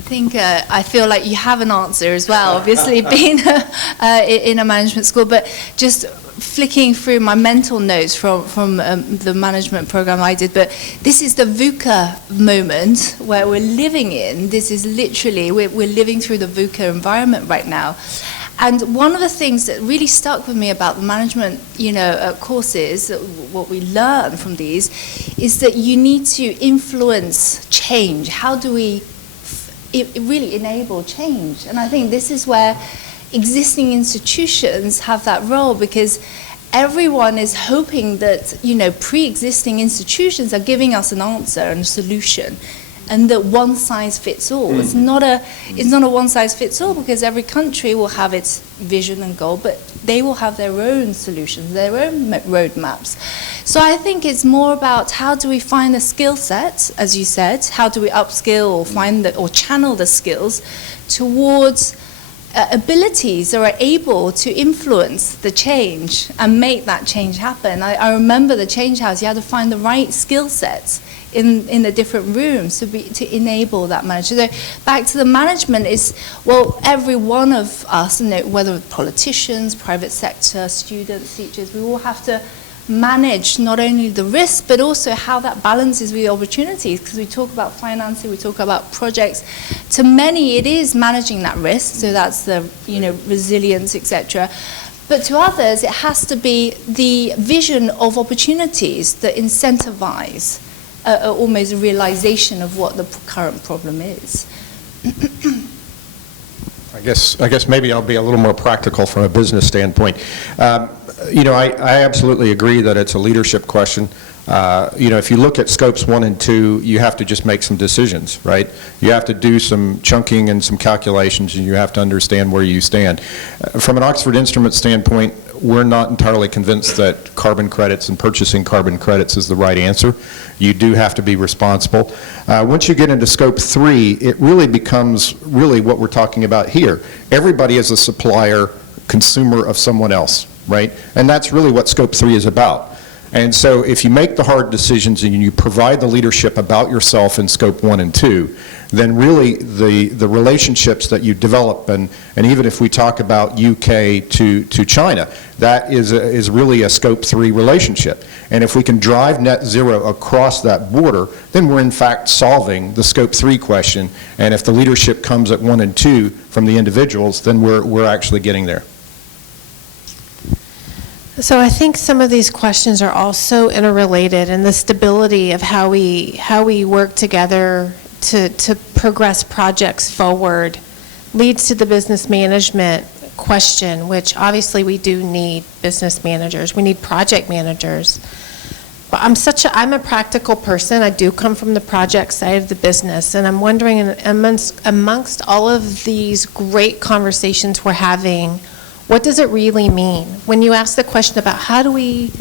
think I feel like you have an answer as well, obviously being in a management school, but just flicking through my mental notes from the management program I did, but this is the VUCA moment where we're living in. This is literally, we're living through the VUCA environment right now. And one of the things that really stuck with me about the management, courses, what we learn from these, is that you need to influence change. How do we really enable change? And I think this is where existing institutions have that role, because everyone is hoping that, pre-existing institutions are giving us an answer and a solution, and that one size fits all. It's not a one size fits all, because every country will have its vision and goal, but they will have their own solutions, their own roadmaps. So I think it's more about how do we find the skill set, as you said, how do we upskill or or channel the skills towards abilities that are able to influence the change and make that change happen. I remember the change house, you had to find the right skill sets in the different rooms to enable that management. So back to the management is, well, every one of us, whether politicians, private sector, students, teachers, we all have to manage not only the risk, but also how that balances with the opportunities, because we talk about financing, we talk about projects. To many, it is managing that risk, so that's the resilience, etc. But to others, it has to be the vision of opportunities that incentivize almost a realization of what the current problem is. I guess maybe I'll be a little more practical from a business standpoint. I absolutely agree that it's a leadership question. If you look at scopes 1 and 2, you have to just make some decisions, right? You have to do some chunking and some calculations, and you have to understand where you stand. From an Oxford Instruments standpoint, we're not entirely convinced that carbon credits and purchasing carbon credits is the right answer. You do have to be responsible. Once you get into scope 3, it really becomes what we're talking about here. Everybody is a supplier, consumer of someone else, right? And that's really what scope 3 is about. And so if you make the hard decisions and you provide the leadership about yourself in scope 1 and 2, then really the relationships that you develop, and even if we talk about UK to China, that is really a scope 3 relationship. And if we can drive net zero across that border, then we're in fact solving the scope 3 question. And if the leadership comes at 1 and 2 from the individuals, then we're actually getting there. So I think some of these questions are also interrelated, and the stability of how we work together to progress projects forward leads to the business management question, which obviously we do need business managers. We need project managers. But I'm a practical person. I do come from the project side of the business, and I'm wondering, amongst all of these great conversations we're having, what does it really mean? When you ask the question about how do we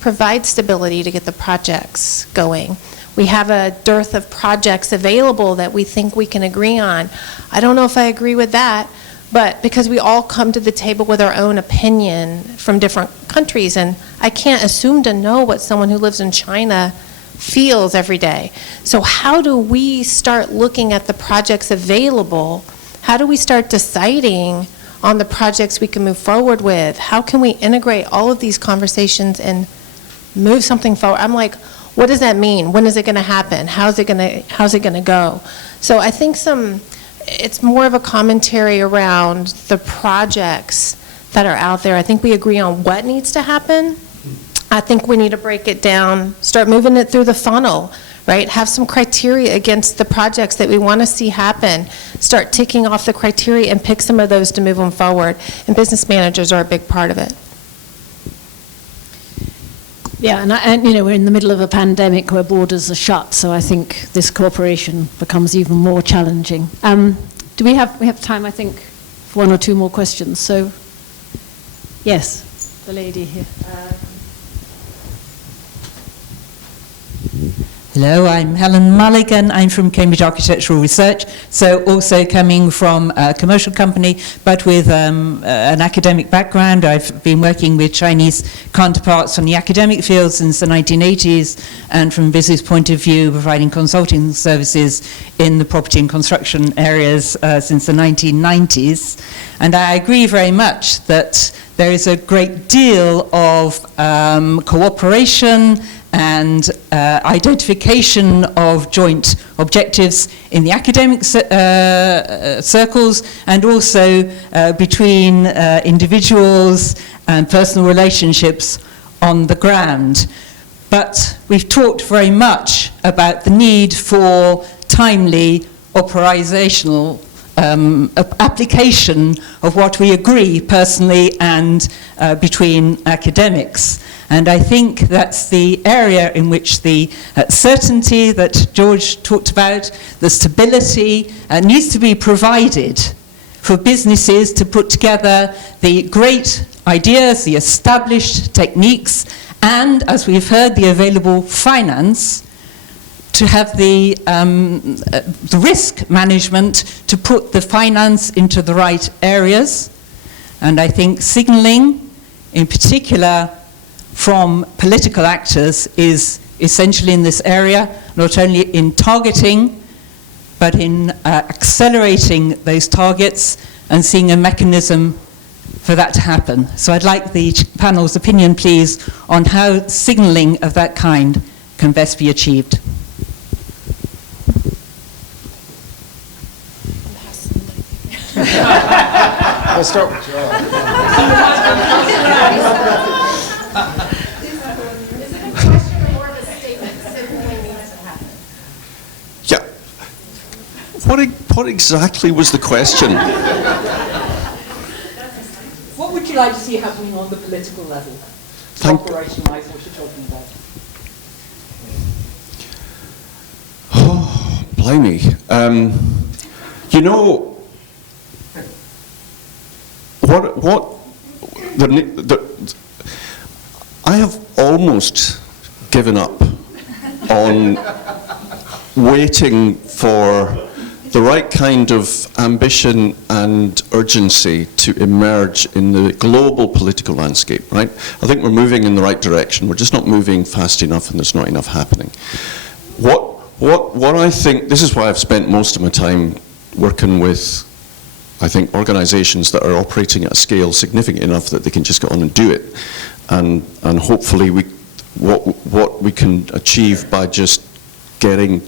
provide stability to get the projects going, we have a dearth of projects available that we think we can agree on. I don't know if I agree with that, but because we all come to the table with our own opinion from different countries, and I can't assume to know what someone who lives in China feels every day. So how do we start looking at the projects available? How do we start deciding on the projects we can move forward with? How can we integrate all of these conversations and move something forward? I'm like, what does that mean? When is it going to happen? How's it going to go? So I think it's more of a commentary around the projects that are out there. I think we agree on what needs to happen. I think we need to break it down, start moving it through the funnel, right? Have some criteria against the projects that we want to see happen. Start ticking off the criteria and pick some of those to move them forward. And business managers are a big part of it. Yeah, and we're in the middle of a pandemic where borders are shut, so I think this cooperation becomes even more challenging. Do we have time, I think, for 1 or 2 more questions? So, yes, the lady here. Hello, I'm Helen Mulligan. I'm from Cambridge Architectural Research, so also coming from a commercial company, but with an academic background. I've been working with Chinese counterparts on the academic field since the 1980s, and from a business point of view, providing consulting services in the property and construction areas since the 1990s. And I agree very much that there is a great deal of cooperation and identification of joint objectives in the academic circles, and also between individuals and personal relationships on the ground. But we've talked very much about the need for timely operational application of what we agree personally and between academics. And I think that's the area in which the certainty that George talked about, the stability, needs to be provided for businesses to put together the great ideas, the established techniques, and, as we've heard, the available finance to have the risk management to put the finance into the right areas. And I think signalling, in particular from political actors, is essential in this area, not only in targeting, but in accelerating those targets and seeing a mechanism for that to happen. So I'd like the panel's opinion, please, on how signalling of that kind can best be achieved. We'll start with Yeah. What exactly was the question? What would you like to see happening on the political level? Operationalise what you're talking about. Oh, blimey. You know, I have almost given up on waiting for the right kind of ambition and urgency to emerge in the global political landscape, right? I think we're moving in the right direction. We're just not moving fast enough, and there's not enough happening. What I think, this is why I've spent most of my time working with, I think, organizations that are operating at a scale significant enough that they can just go on and do it. And hopefully what we can achieve by just doing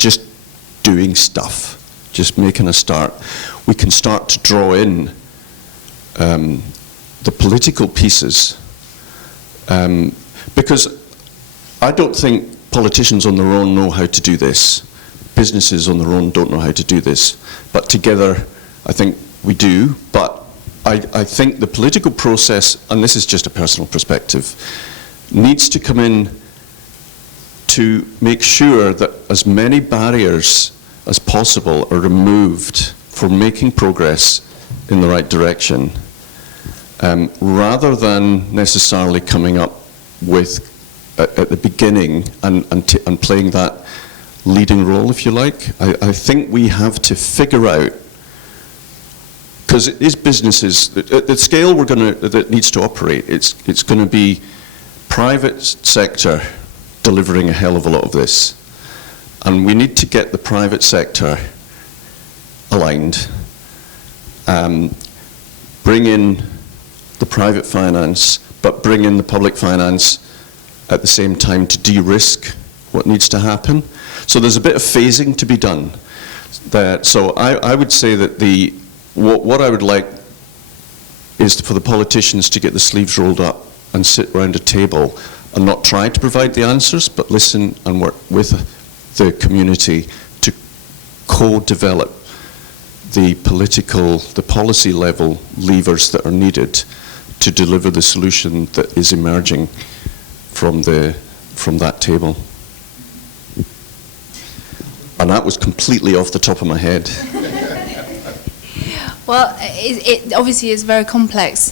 stuff, just making a start, we can start to draw in the political pieces. Because I don't think politicians on their own know how to do this. Businesses on their own don't know how to do this. But together, I think we do. But I think the political process, and this is just a personal perspective, needs to come in to make sure that as many barriers as possible are removed for making progress in the right direction, rather than necessarily coming up with, at the beginning, and playing that leading role, if you like. I think we have to figure out, because it is businesses, at the scale that needs to operate, it's going to be private sector delivering a hell of a lot of this. And we need to get the private sector aligned, bring in the private finance, but bring in the public finance at the same time to de-risk what needs to happen. So there's a bit of phasing to be done. So I would say that what I would like is for the politicians to get the sleeves rolled up and sit around a table and not try to provide the answers, but listen and work with the community to co-develop the policy level levers that are needed to deliver the solution that is emerging from that table. And that was completely off the top of my head. Well, it obviously is a very complex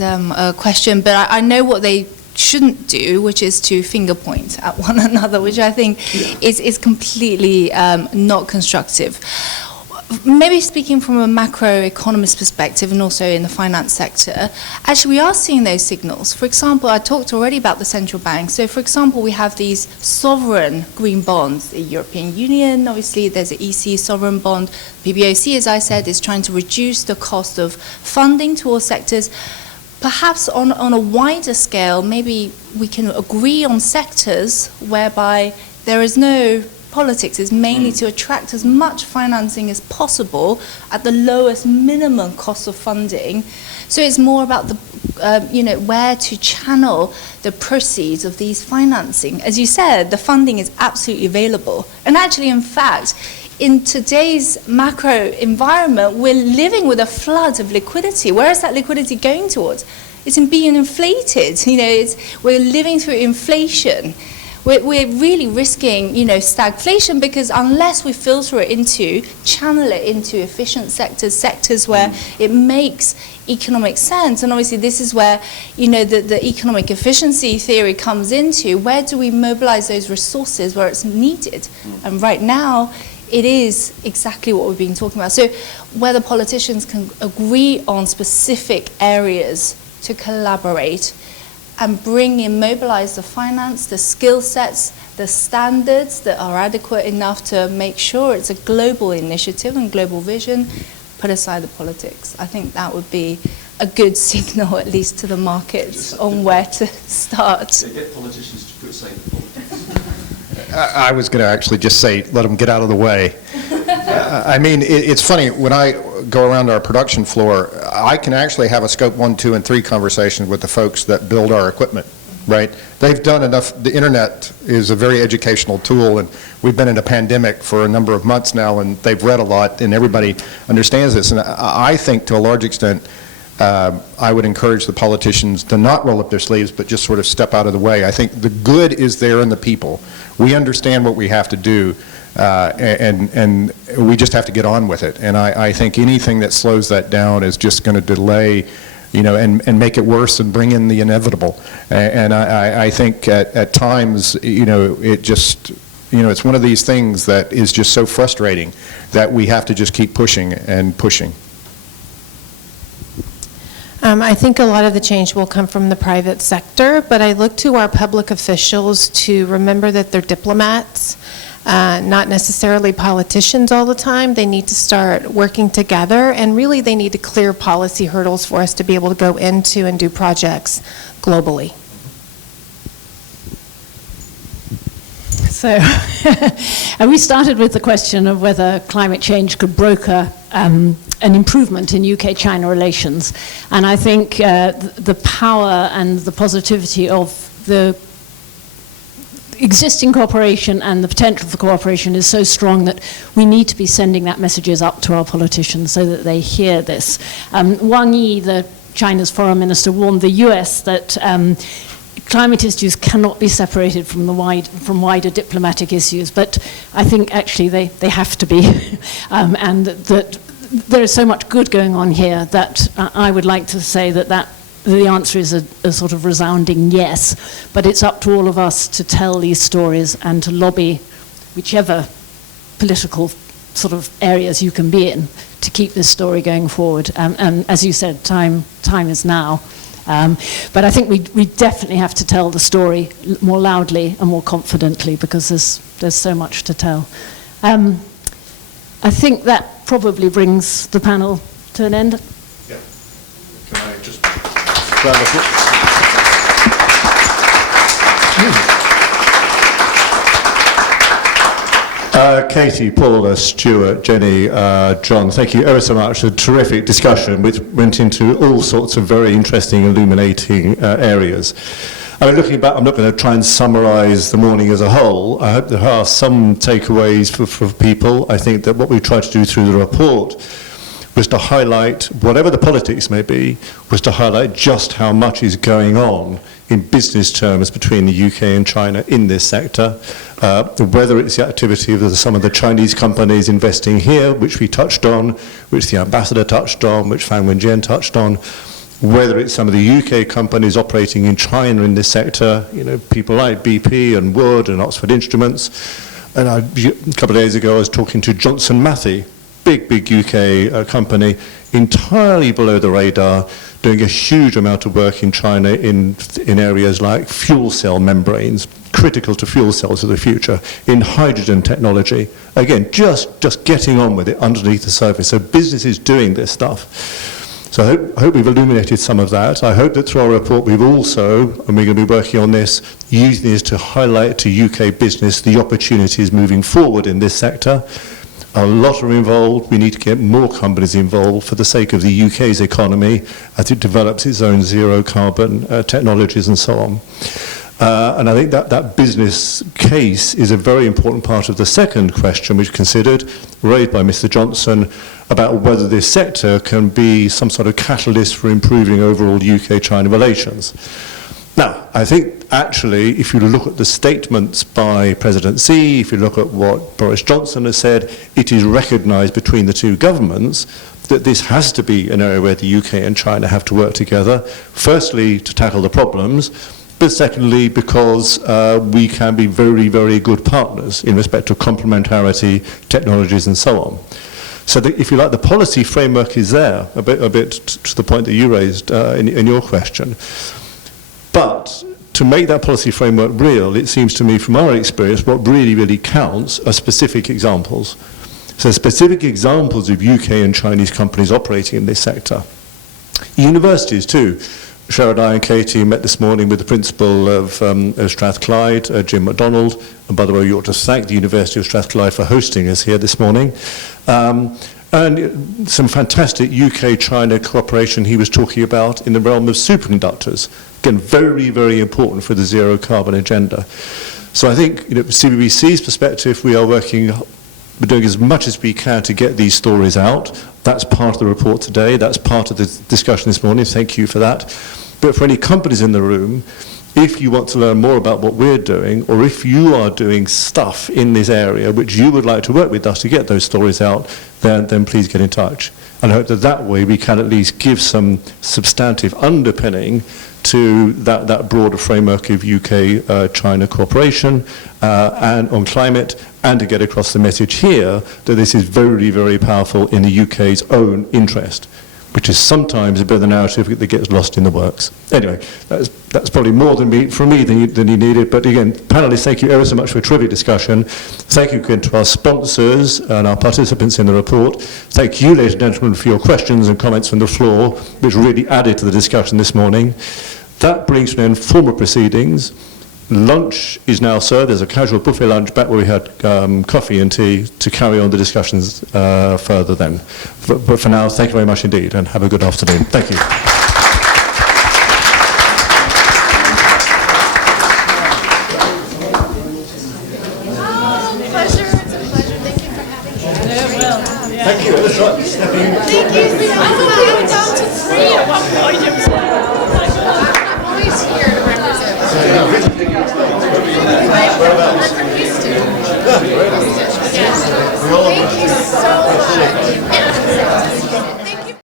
question, but I know what they shouldn't do, which is to finger point at one another, which I think is completely not constructive. Maybe speaking from a macroeconomist perspective and also in the finance sector, actually we are seeing those signals. For example, I talked already about the central bank. So for example, we have these sovereign green bonds, the European Union, obviously there's an EC sovereign bond. PBOC, as I said, is trying to reduce the cost of funding to all sectors. Perhaps on a wider scale, maybe we can agree on sectors whereby there is no politics, is mainly to attract as much financing as possible at the lowest minimum cost of funding. So it's more about the, where to channel the proceeds of these financing. As you said, the funding is absolutely available. And actually, in fact, in today's macro environment, we're living with a flood of liquidity. Where is that liquidity going towards? It's in being inflated. We're living through inflation. We're really risking, stagflation, because unless we filter it channel it into efficient sectors where it makes economic sense, and obviously this is where, the economic efficiency theory comes into, where do we mobilize those resources where it's needed? And right now, it is exactly what we've been talking about. So whether politicians can agree on specific areas to collaborate and mobilize the finance, the skill sets, the standards that are adequate enough to make sure it's a global initiative and global vision, put aside the politics. I think that would be a good signal, at least to the markets, on where to start. They get politicians to put aside the politics. I was going to actually just say, let them get out of the way. I mean, it's funny, when I go around our production floor, I can actually have a scope 1, 2, and 3 conversation with the folks that build our equipment, right? They've done enough. The internet is a very educational tool, and we've been in a pandemic for a number of months now, and they've read a lot, and everybody understands this. And I think, to a large extent, I would encourage the politicians to not roll up their sleeves, but just sort of step out of the way. I think the good is there in the people. We understand what we have to do, and we just have to get on with it. And I think anything that slows that down is just going to delay, and make it worse and bring in the inevitable. And I think at times, it just, it's one of these things that is just so frustrating that we have to just keep pushing and pushing. I think a lot of the change will come from the private sector, but I look to our public officials to remember that they're diplomats, not necessarily politicians all the time. They need to start working together, and really they need to clear policy hurdles for us to be able to go into and do projects globally. So we started with the question of whether climate change could broker an improvement in UK-China relations. And I think the power and the positivity of the existing cooperation and the potential for cooperation is so strong that we need to be sending that messages up to our politicians so that they hear this. Wang Yi, China's foreign minister, warned the US that climate issues cannot be separated from wider diplomatic issues, but I think actually they have to be, and that there is so much good going on here that I would like to say that the answer is a sort of resounding yes, but it's up to all of us to tell these stories and to lobby whichever political sort of areas you can be in to keep this story going forward. And as you said, time is now. But I think we definitely have to tell the story more loudly and more confidently, because there's so much to tell. I think that probably brings the panel to an end. Yeah. Can I just grab a book? Katie, Paula, Stuart, Jenny, John, thank you ever so much. A terrific discussion which went into all sorts of very interesting, illuminating areas. I mean, looking back, I'm not going to try and summarise the morning as a whole. I hope there are some takeaways for people. I think that what we tried to do through the report was to highlight, whatever the politics may be, was to highlight just how much is going on in business terms between the UK and China in this sector, whether it's the activity of some of the Chinese companies investing here, which we touched on, which the ambassador touched on, which Fan Wenjian touched on, whether it's some of the UK companies operating in China in this sector, people like BP and Wood and Oxford Instruments. And a couple of days ago I was talking to Johnson Matthey, big UK company, entirely below the radar, doing a huge amount of work in China in areas like fuel cell membranes, critical to fuel cells of the future, in hydrogen technology. Again, just getting on with it underneath the surface. So business is doing this stuff. So I hope we've illuminated some of that. I hope that through our report we've also, and we're going to be working on this, using this to highlight to UK business the opportunities moving forward in this sector. A lot are involved. We need to get more companies involved for the sake of the UK's economy as it develops its own zero carbon technologies and so on. And I think that business case is a very important part of the second question which considered, raised by Mr. Johnson, about whether this sector can be some sort of catalyst for improving overall UK-China relations. Now, I think actually, if you look at the statements by President Xi, if you look at what Boris Johnson has said, it is recognised between the two governments that this has to be an area where the UK and China have to work together, firstly to tackle the problems, but secondly because we can be very, very good partners in respect of complementarity, technologies and so on. So if you like, the policy framework is there, a bit to the point that you raised in your question. But to make that policy framework real, it seems to me from our experience, what really, really counts are specific examples. So specific examples of UK and Chinese companies operating in this sector. Universities too. Sherrod, I and Katie met this morning with the principal of Strathclyde, Jim MacDonald, and by the way, you ought to thank the University of Strathclyde for hosting us here this morning. And some fantastic UK-China cooperation he was talking about in the realm of superconductors. Again, very, very important for the zero carbon agenda. So I think, from CBBC's perspective, we're doing as much as we can to get these stories out. That's part of the report today. That's part of the discussion this morning. Thank you for that. But for any companies in the room, if you want to learn more about what we're doing, or if you are doing stuff in this area which you would like to work with us to get those stories out, then please get in touch. And I hope that way we can at least give some substantive underpinning to that broader framework of UK-China cooperation and on climate, and to get across the message here that this is very, very powerful in the UK's own interest, which is sometimes a bit of the narrative that gets lost in the works. Anyway, that's probably more than you needed, but again, panelists, thank you ever so much for a terrific discussion. Thank you again to our sponsors and our participants in the report. Thank you, ladies and gentlemen, for your questions and comments from the floor, which really added to the discussion this morning. That brings to an end formal proceedings. Lunch is now served. There's a casual buffet lunch back where we had coffee and tea to carry on the discussions further then. But for now, thank you very much indeed, and have a good afternoon. Thank you. Pleasure. It's a pleasure. Thank you for having me. Thank you. That's right. Thank you. I thought I was down to 3 at one point. I'm always here to represent.